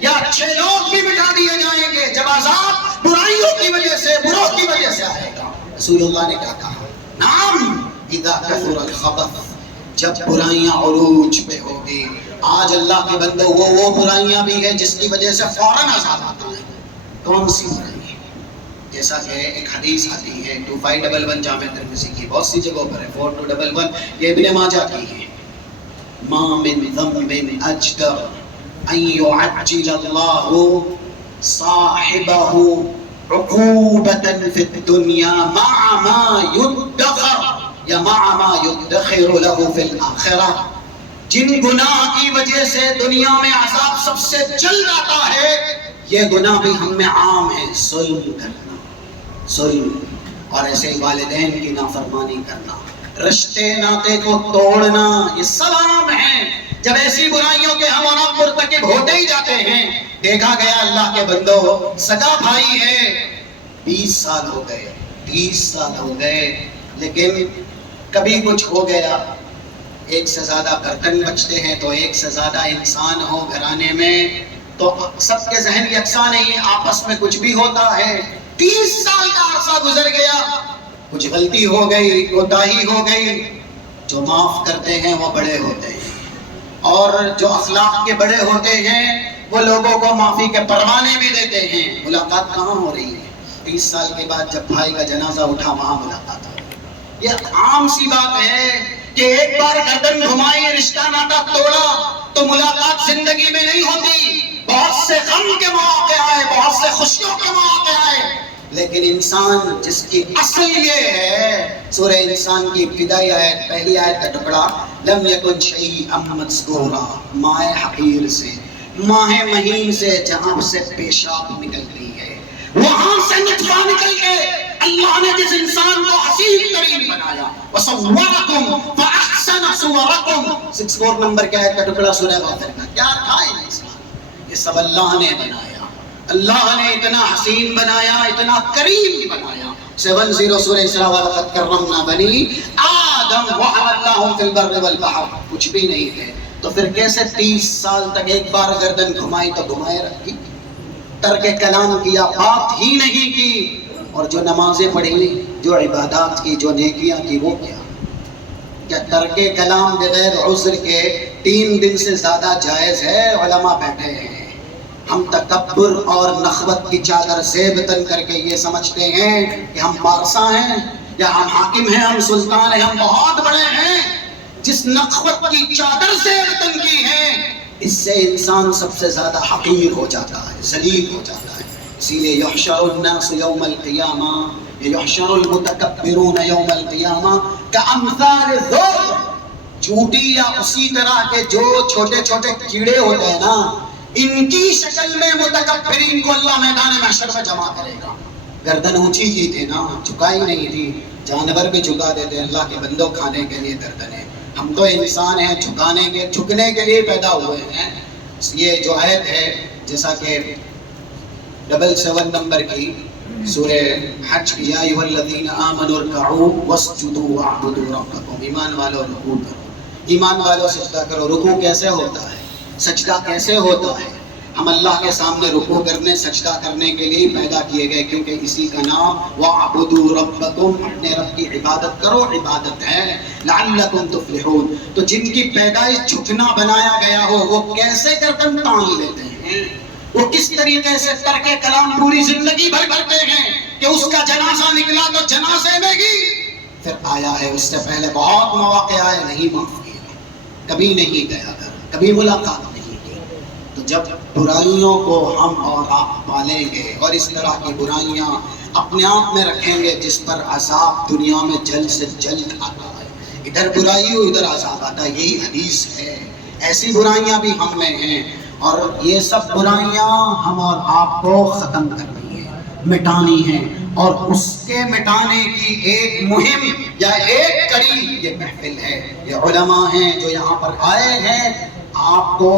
یا اچھے لوگ بھی مٹا دیے جائیں گے جب عذاب برائیوں کی وجہ سے، بروں کی وجہ سے آئے گا؟ رسول اللہ نے کیا کہا؟ نعم اذا کثر الخبث، جب برائیاں عروج پہ ہوگی۔ آج اللہ کے بندے وہ برائیاں بھی ہیں جس کی وجہ سے فوراً عذاب آتا ہے۔ کون سی برائی ہے؟ جیسا کہ ایک حدیث آتی ہے 2511 جامع ترمذی کی، بہت سی جگہوں پر ہے 4211، یہ ابن ماجہ کی ہے، ما من ذنب اجدر ان يعجل الله صاحبه عقوبة في الدنيا مع ما يدخر یا مع ما يدخر له في الآخرة۔ جن گناہ کی وجہ سے دنیا میں عذاب سب سے جلد آتا ہے، یہ گناہ بھی ہم میں عام ہے، ظلم کرنا، ظلم، اور ایسے والدین کی نافرمانی کرنا، رشتے ناطے کو توڑنا، یہ سب عام ہیں۔ جب ایسی برائیوں کے ہم اور آپ مرتکب ہوتے ہی جاتے ہیں، دیکھا گیا اللہ کے بندو، سگا بھائی ہے، 20 سال ہو گئے، 30 سال ہو گئے، لیکن کبھی کچھ ہو گیا، ایک سے زیادہ برتن بچتے ہیں تو ایک سے زیادہ انسان ہو گھرانے میں تو سب کے ذہن یکساں نہیں، آپس میں کچھ بھی ہوتا ہے۔ 30 سال کا عرصہ گزر گیا، کچھ غلطی ہو گئی، کوتاہی ہو گئی، جو معاف کرتے ہیں وہ بڑے ہوتے ہیں، اور جو اخلاق کے بڑے ہوتے ہیں وہ لوگوں کو معافی کے پروانے بھی دیتے ہیں۔ ملاقات کہاں ہو رہی ہے؟ 30 سال کے بعد جب بھائی کا جنازہ اٹھا وہاں ملاقات ہو۔ یہ عام سی بات ہے کہ ایک بار گردن گھمائی، رشتہ ناتا توڑا تو ملاقات زندگی میں نہیں ہوتی۔ بہت سے غم کے مواقع آئے، بہت سے خوشیوں کے مواقع آئے، لیکن انسان جس کی اصل یہ ہے، سورہ انسان کی ابتدائی آیت، پہلی آیت کا ٹکڑا، لم یکن شیئا مذکورا، مائے حقیر سے، ماہ مہین سے جہاں سے پیشاب نکلتی ہے، وہاں سے نطفہ نکل کے اللہ نے جس انسان کو حسین ترین بنایا، وَصَوَّرَكُمْ فَأَحْسَنَ صُوَرَكُمْ، 64 نمبر کی آیت کا ٹکڑا سورہ غافر کا، کیا تھا انسان؟ یہ سب اللہ نے بنایا، اللہ نے اتنا حسین بنایا، اتنا کریم بنایا۔ 70 سورہ اسراء، وَلَقَدْ كَرَّمْنَا بَنِي آدَمَ وَحَمَلْنَاهُمْ فِي الْبَرِّ وَالْبَحْرِ، کچھ بھی نہیں ہے تو پھر کیسے 30 سال تک ایک بار گردن گھمائی تو گھمائے رکھی، ترک کلام کیا، بات ہی نہیں کی، اور جو نمازیں پڑھی، جو عبادات کی، جو نیکیاں کی، وہ کیا ترک کلام بغیر عذر کے 3 دن سے زیادہ جائز ہے؟ علماء بیٹھے ہیں، ہم تکبر اور نخوت کی چادر زیب تن کر کے یہ سمجھتے ہیں کہ ہم بادشاہ ہیں یا ہم حاکم ہیں، ہم سلطان ہیں، ہم بہت بڑے ہیں۔ جس نخوت کی چادر زیب تن کی ہے، اس سے انسان سب سے زیادہ حقیر ہو جاتا ہے، ذلیل ہو جاتا ہے۔ اسی لیے یحشر الناس یوم القیامہ، یحشر المتکبرون یوم القیامہ کامثال الذر، چونٹی یا اسی طرح کے جو چھوٹے چھوٹے کیڑے ہوتے ہیں نا، ان کی شکل میں متکبرین کو اللہ میدان محشر میں جمع کرے گا. گردن اونچی کی تھی نا، جھکائی نہیں تھی. جانور بھی جھکا دیتے، اللہ کے بندوں کھانے کے لیے گردنیں. ہم تو انسان ہیں، جھکنے کے لیے پیدا ہوئے ہیں. یہ جو آیت ہے جیسا کہ 77 نمبر کی سورہ حج کی، یا ایھا الذین آمنوا ارکعوا واسجدوا واعبدوا ربکم، ایمان والو رکوع کرو، ایمان والو سجدہ کرو. رکوع کیسے ہوتا ہے؟ سجدہ کیسے ہوتا ہے؟ ہم اللہ کے سامنے رکوع کرنے، سجدہ کرنے کے لیے پیدا کیے گئے، کیونکہ اسی کا نام وَاعْبُدُوا رَبَّكُمْ، اپنے رب کی عبادت کرو، عبادت ہے لَعَلَّكُمْ تُفْلِحُونَ. تو جن کی پیدائش جھکنا بنایا گیا ہو، وہ کیسے گردن تان لیتے ہیں؟ وہ کس طریقے سے ترک کلام پوری زندگی بھر کرتے ہیں کہ اس کا جنازہ نکلا تو جنازے میں گی. پھر آیا ہے، اس سے پہلے بہت مواقع آئے، نہیں معاف کیا، کبھی نہیں گیا گھر، کبھی ملاقات نہیں کی. تو جب برائیوں کو ہم اور آپ پالیں گے اور اس طرح کی برائیاں اپنے آپ میں رکھیں گے جس پر عذاب دنیا میں جلد سے جلد آتا ہے، ادھر برائی ہو ادھر عذاب آتا ہے، یہی حدیث ہے. ایسی برائیاں بھی ہم میں ہیں، اور یہ سب برائیاں ہم اور آپ کو ختم کرنی ہے، مٹانی ہے. اور اس کے مٹانے کی ایک مہم یا ایک کڑی یہ محفل ہے. یہ علماء ہیں جو یہاں پر آئے ہیں آپ کو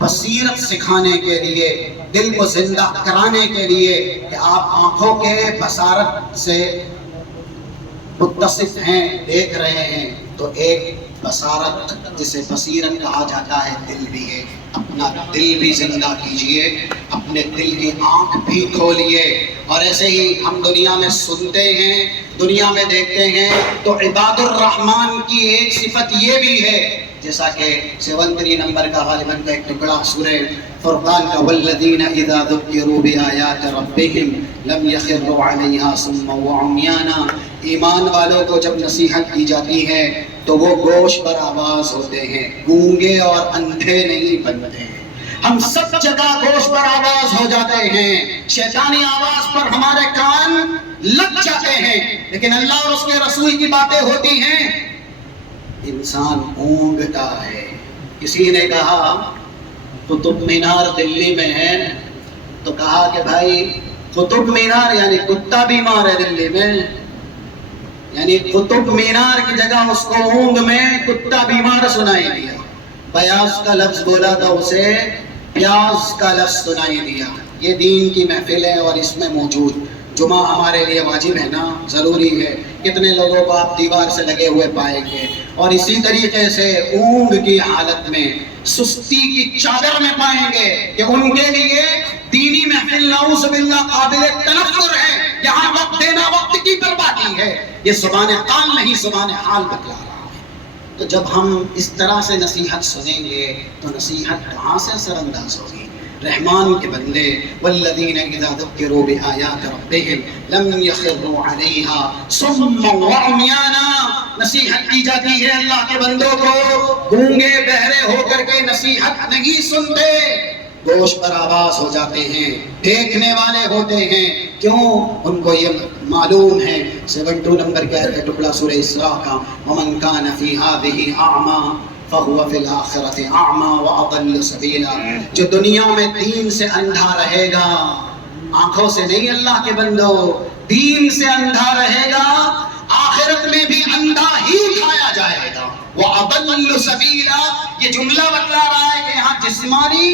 بصیرت سکھانے کے لیے، دل کو زندہ کرانے کے لیے، کہ آپ آنکھوں کے بصارت سے متصف ہیں، دیکھ رہے ہیں. تو ایک بصارت جسے بصیرت کہا جاتا ہے دل بھی ہے. اپنا دل بھی زندہ کیجئے، اپنے دل کی آنکھ بھی کھولیے. اور ایسے ہی ہم دنیا میں سنتے ہیں، دنیا میں دیکھتے ہیں، تو عباد الرحمن کی ایک صفت یہ بھی ہے، جیسا کہ 73 نمبر کا غالباً کا ایک ٹکڑا سورہ فرقان کا، والذین اذا ذکروا بآیات ربہم لم یخروا علیہا صما وعمیانا. ایمان والوں کو جب نصیحت کی جاتی ہے تو وہ گوش پر آواز ہوتے ہیں، گونگے اور اندھے نہیں بنتے ہیں. ہم سب جگہ گوش پر آواز ہو جاتے ہیں، شیطانی آواز پر ہمارے کان لگ جاتے ہیں، لیکن اللہ اور اس کے رسول کی باتیں ہوتی ہیں انسان اونگتا ہے. کسی نے کہا قطب مینار دلی میں ہے، تو کہا کہ بھائی قطب مینار یعنی کتا بیمار ہے دلی میں، یعنی قطب مینار کی جگہ اس کو اونگ میں کتا بیمار سنائی دیا. پیاز کا لفظ بولا تو اسے پیاز کا لفظ سنائی دیا. یہ دین کی محفل ہے اور اس میں موجود جمعہ ہمارے لیے واجب ہے نا، ضروری ہے. کتنے لوگوں کو آپ دیوار سے لگے ہوئے پائیں گے، اور اسی طریقے سے اونگ کی حالت میں، سستی کی چادر میں پائیں گے کہ ان کے لیے دینی محفل نعوذ باللہ قابل تنفر ہے. یہاں وقت دینا وقت کی بربادی ہے. یہ زبان قال نہیں، زبان حال بتلا رہا ہے. تو جب ہم اس طرح سے نصیحت سنیں گے تو نصیحت کہاں سے اثر انداز ہوگی؟ رحمان کے بندے والذین اذا ذکروا بآیات ربہم لم یخروا علیہا صما وعمیانا. نصیحت کی جاتی ہے اللہ کے بندوں کو، گونگے بہرے ہو کر کے نصیحت نہیں سنتے، گوش پر آواز ہو جاتے ہیں، دیکھنے والے ہوتے ہیں. کیوں؟ ان کو یہ معلوم ہے. 72 نمبر کا ٹکڑا سورہ اسراء کا، ومن کان فی ہذہ اعمی فَهُوَ فِي الْآخِرَةِ أَعْمَى وَأَضَلُّ سَبِيلًا. جو دنیا میں دین سے اندھا رہے گا، آنکھوں سے نہیں اللہ کے بندو، دین سے اندھا رہے گا، آخرت میں بھی اندھا ہی کھایا جائے گا. وَأَضَلُّ سَبِيلًا. یہ جملہ بتلا رہا ہے کہ یہاں جسمانی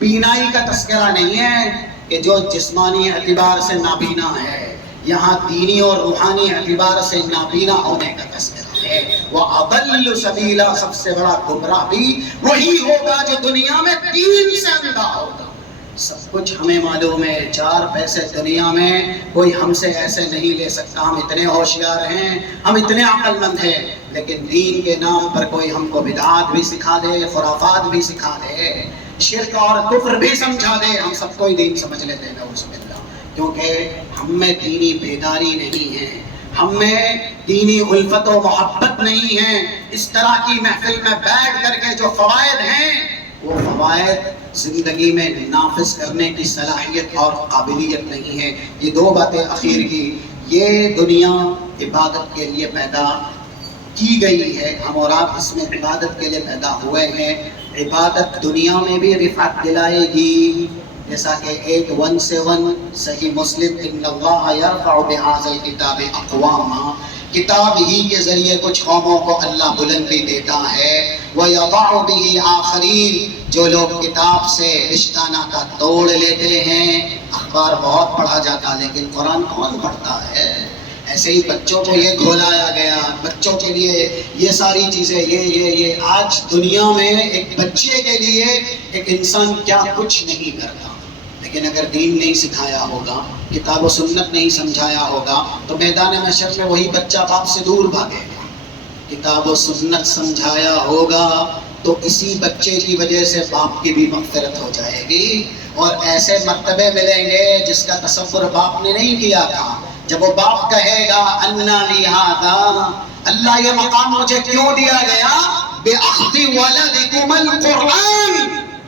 بینائی کا تذکرہ نہیں ہے کہ جو جسمانی اعتبار سے نابینا ہے، یہاں دینی اور روحانی اعتبار سے نابینا ہونے کا تذکرہ ہے. وَأَضَلُّ سَبِيلًا. سب سے بڑا گمراہ بھی وہی ہوگا جو دنیا میں دین سے اندھا ہوگا. سب کچھ ہمیں معلوم ہے، 4 پیسے دنیا میں کوئی ہم سے ایسے نہیں لے سکتا. ہم اتنے ہوشیار ہیں، ہم اتنے عقل مند ہیں، لیکن دین کے نام پر کوئی ہم کو بدعات بھی سکھا دے، خرافات بھی سکھا دے، شرک اور کفر بھی سمجھا دے، ہم سب کو ہی دین سمجھ لیتے ہیں نعوذ باللہ. کیونکہ ہم میں دینی بیداری نہیں ہے، ہم میں دینی الفت و محبت نہیں ہے. اس طرح کی محفل میں بیٹھ کر کے جو فوائد ہیں، وہ فوائد زندگی میں نافذ کرنے کی صلاحیت اور قابلیت نہیں ہے. یہ 2 باتیں اخیر کی. یہ دنیا عبادت کے لیے پیدا کی گئی ہے، ہم اور آپ اس میں عبادت کے لیے پیدا ہوئے ہیں. عبادت دنیا میں بھی رفعت دلائے گی، جیسا کہ 817 صحیح مسلم ان اللہ یرفع بہذا الکتاب اقواما، کتاب ہی کے ذریعے کچھ قوموں کو اللہ بلندی دیتا ہے، وَيَضَعُ بِهِ آخَرِينَ، جو لوگ کتاب سے رشتہ ناتا توڑ لیتے ہیں۔ اخبار بہت پڑھا جاتا لیکن قرآن کون پڑھتا ہے؟ ایسے ہی بچوں کو یہ گھولایا گیا، بچوں کے لیے یہ ساری چیزیں، یہ آج دنیا میں ایک بچے کے لیے ایک انسان کیا کچھ نہیں کرتا، لیکن اگر دین نہیں سکھایا ہوگا، کتاب و سنت نہیں سمجھایا ہوگا تو میدان محشر میں وہی بچہ باپ سے دور بھاگے گا۔ کتاب و سنت سمجھایا ہوگا تو اسی بچے کی وجہ سے باپ کی بھی مغفرت ہو جائے گی، اور ایسے مرتبے ملیں گے جس کا تصور باپ نے نہیں کیا تھا۔ جب وہ باپ کہے گا انا لی ھذا، اللہ یہ مقام مجھے کیوں دیا گیا؟ بِأَخْذِ وَلَدِكُمَ الْقُرْآنَ،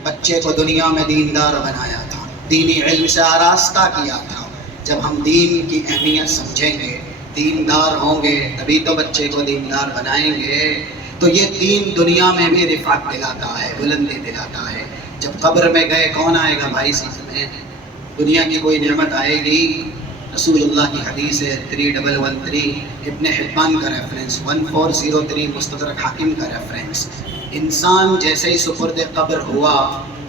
بچے کو دنیا میں دیندار بنایا تھا، دینی علم سے آراستہ کیا تھا۔ جب ہم دین کی اہمیت سمجھیں گے، دیندار ہوں گے، تبھی تو بچے کو دیندار بنائیں گے۔ تو یہ دین دنیا میں بھی رفعت دلاتا ہے، بلندی دلاتا ہے۔ جب قبر میں گئے کون آئے گا بھائی ساتھ میں؟ دنیا کی کوئی نعمت آئے گی؟ رسول اللہ کی حدیث ہے 3113 ابن حبان کا ریفرنس، 1403 مستدرک حاکم کا ریفرنس۔ انسان جیسے ہی سپرد قبر ہوا،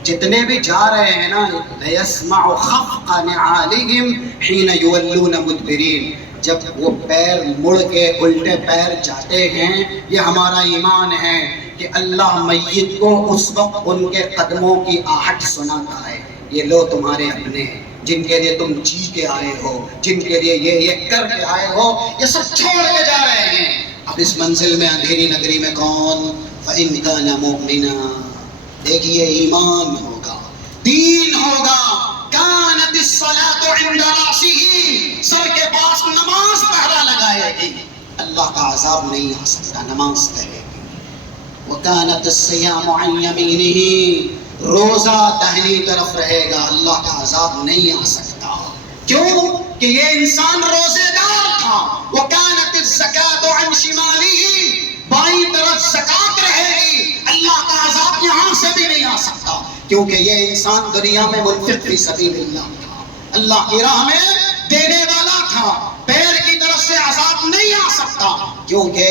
جتنے بھی جا رہے ہیں نا، لَيَسْمَعُ خَفْقَ نِعَالِهِمْ حِينَ يُوَلُّونَ مُدْبِرِينَ، جب وہ پیر مڑ کے الٹے پیر جاتے ہیں، یہ ہمارا ایمان ہے کہ اللہ میت کو اس وقت ان کے قدموں کی آہٹ سناتا ہے، یہ لو تمہارے اپنے ہیں، جن کے لیے تم جی کے آئے ہو، جن کے لیے یہ کر کے آئے ہو، یہ سب چھوڑ کے جا رہے ہیں۔ اب اس منزل میں اندھیری نگری میں کون؟ فَإِن كَانَ مُؤْمِنًا، دیکھیے ایمان ہوگا، دین ہوگا، كَانَتِ الصَّلَاةُ عِنْدَ رَأْسِهِ، سر کے پاس نماز پہرا لگائے گی، اللہ کا عذاب نہیں آ سکتا، نماز پڑھے گی۔ وَكَانَتِ الصِّيَامُ عَنْ يَمِينِهِ، روزہ دہنی طرف رہے گا، اللہ کا عذاب نہیں آ سکتا۔ کیوں کہ یہ انسان روزے دار تھا۔ وَكَانَتِ الزَّكَاةُ عَنْ شِمَالِهِ، بائیں طرف زکات رہے گی، اللہ کا عذاب یہاں سے بھی نہیں آ سکتا، کیونکہ یہ انسان دنیا میں منفق فی سبیل اللہ تھا، اللہ کی راہ میں دینے والا تھا، پیر کی طرف سے عذاب نہیں آ سکتا، کیونکہ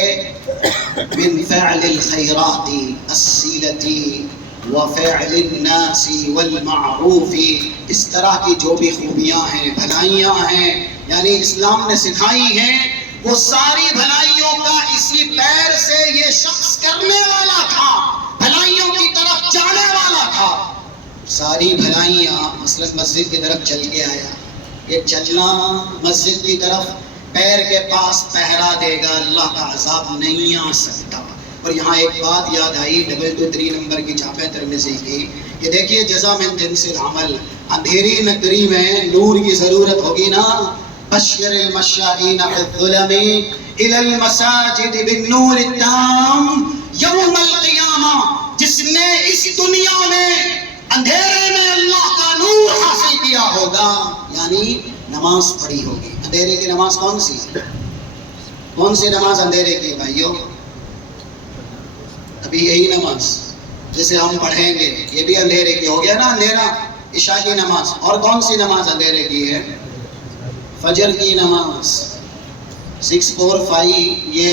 من فعل الخیرات السیلتی وفعل الناس والمعروف، اس طرح کی جو بھی خوبیاں ہیں، بھلائیاں ہیں، یعنی اسلام نے سکھائی ہیں، وہ ساری بھلائیوں کا اسی پیر سے یہ شخص کرنے والا تھا، بھلائیوں کی طرف جانے والا تھا۔ ساری بھلائیاں، مثلا مسجد کی طرف چل کے آیا، یہ چلنا مسجد کی طرف پیر کے پاس پہرا دے گا، اللہ کا عذاب نہیں آ سکتا۔ اور یہاں ایک بات یاد آئی 223 نمبر کی چھاپہ ترمذی کی، کہ دیکھیے جزا من جنس العمل، اندھیری نگری میں نور کی ضرورت ہوگی نا، بشر المشائین فی الظلم الی المساجد بالنور التام یوم القیامہ، جس نے اس دنیا میں اندھیرے میں اللہ کا نور حاصل کیا ہوگا، یعنی نماز پڑھی ہوگی۔ اندھیرے کی نماز کون سی؟ کون سی نماز اندھیرے کی بھائیو؟ ابھی یہی نماز جسے ہم پڑھیں گے یہ بھی اندھیرے کی ہو گیا نا، اندھیرا، عشاء کی نماز۔ اور کون سی نماز اندھیرے کی ہے؟ فجر کی نماز 645، یہ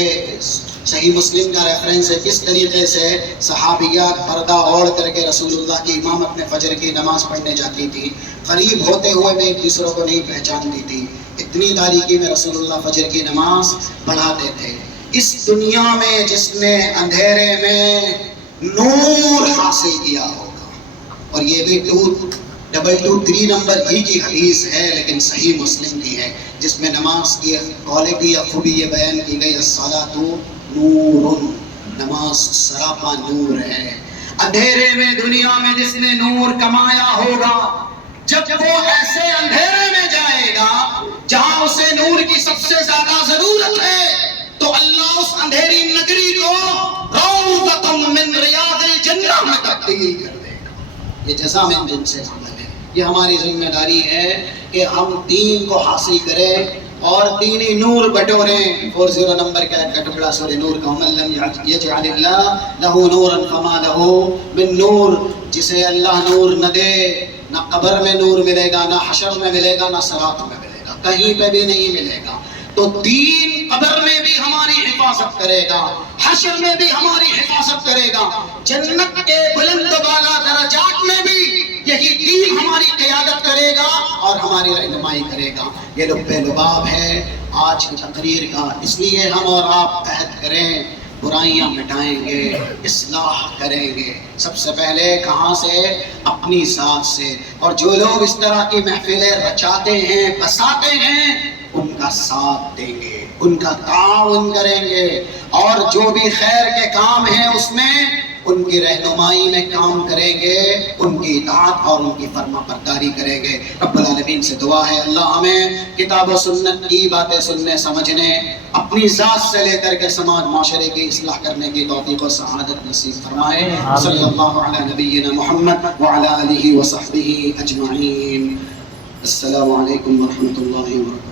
صحیح مسلم کا ریفرنس ہے، کس طریقے سے صحابیات پردہ اوڑھ کر کے رسول اللہ کی امامت میں فجر کی نماز پڑھنے جاتی تھی، قریب ہوتے ہوئے بھی ایک دوسروں کو نہیں پہچانتی تھی، اتنی تاریکی میں رسول اللہ فجر کی نماز پڑھاتے تھے۔ اس دنیا میں جس نے اندھیرے میں نور حاصل کیا ہوگا، اور یہ بھی 223 نمبر ہی کی حدیث ہے لیکن صحیح مسلم کی ہے، جس میں نماز کی کوالٹی یا خوبی یہ بیان کی گئی، الصلاۃ نور، نماز سراپا نور ہے۔ اندھیرے میں دنیا میں جس نے نور کمایا ہوگا، جب وہ ایسے اندھیرے میں جائے گا جہاں اسے نور کی سب سے زیادہ ضرورت ہے، تو اللہ اس اندھیری نگری کو روضۃ من ریاض الجنہ میں تبدیل کر دے گا۔ یہ جزا من جنس العمل ہے، یہ ہماری ذمہ داری ہے کہ ہم دین کو حاصل کریں، اور دینی نور بٹوریں. 40 نمبر کا ایک ٹکڑا سورہ نور کا. وَمَن لَّمْ يَجْعَلِ اللَّهُ لَهُ نُورًا فَمَا لَهُ مِن نور. جسے اللہ نور نہ دے نہ قبر میں نور ملے گا، نہ حشر میں ملے گا، نہ صراط میں ملے گا، کہیں پہ بھی نہیں ملے گا. تو دین قبر میں بھی ہماری حفاظت کرے گا، حشر میں بھی ہماری حفاظت کرے گا، جنت کے بلند و بالا درجات میں بھی یہی دین ہماری قیادت کرے گا اور ہماری رہنمائی کرے گا. یہ لب لباب ہے آج کی تقریر کا. اس لیے ہم اور آپ عہد کریں، برائیاں مٹائیں گے، اصلاح کریں گے. سب سے پہلے کہاں سے؟ اپنی ذات سے. اور جو لوگ اس طرح کی محفلیں رچاتے ہیں، بساتے ہیں، ان کا ساتھ دیں گے، ان کا تعاون کریں گے، اور جو بھی خیر کے کام ہیں اس میں ان کی رہنمائی میں کام کریں گے، ان کی اطاعت اور ان کی فرما برداری کریں گے. رب العالمین سے دعا ہے اللہ ہمیں کتاب و سنت کی باتیں سننے سمجھنے، اپنی ذات سے لے کر کے سماج معاشرے کی اصلاح کرنے کی توفیق و سعادت نصیب فرمائے. صلی اللہ علی نبینا محمد وعلی آلہ وصحبہ اجمعین. السلام علیکم ورحمۃ اللہ وبرکاتہ.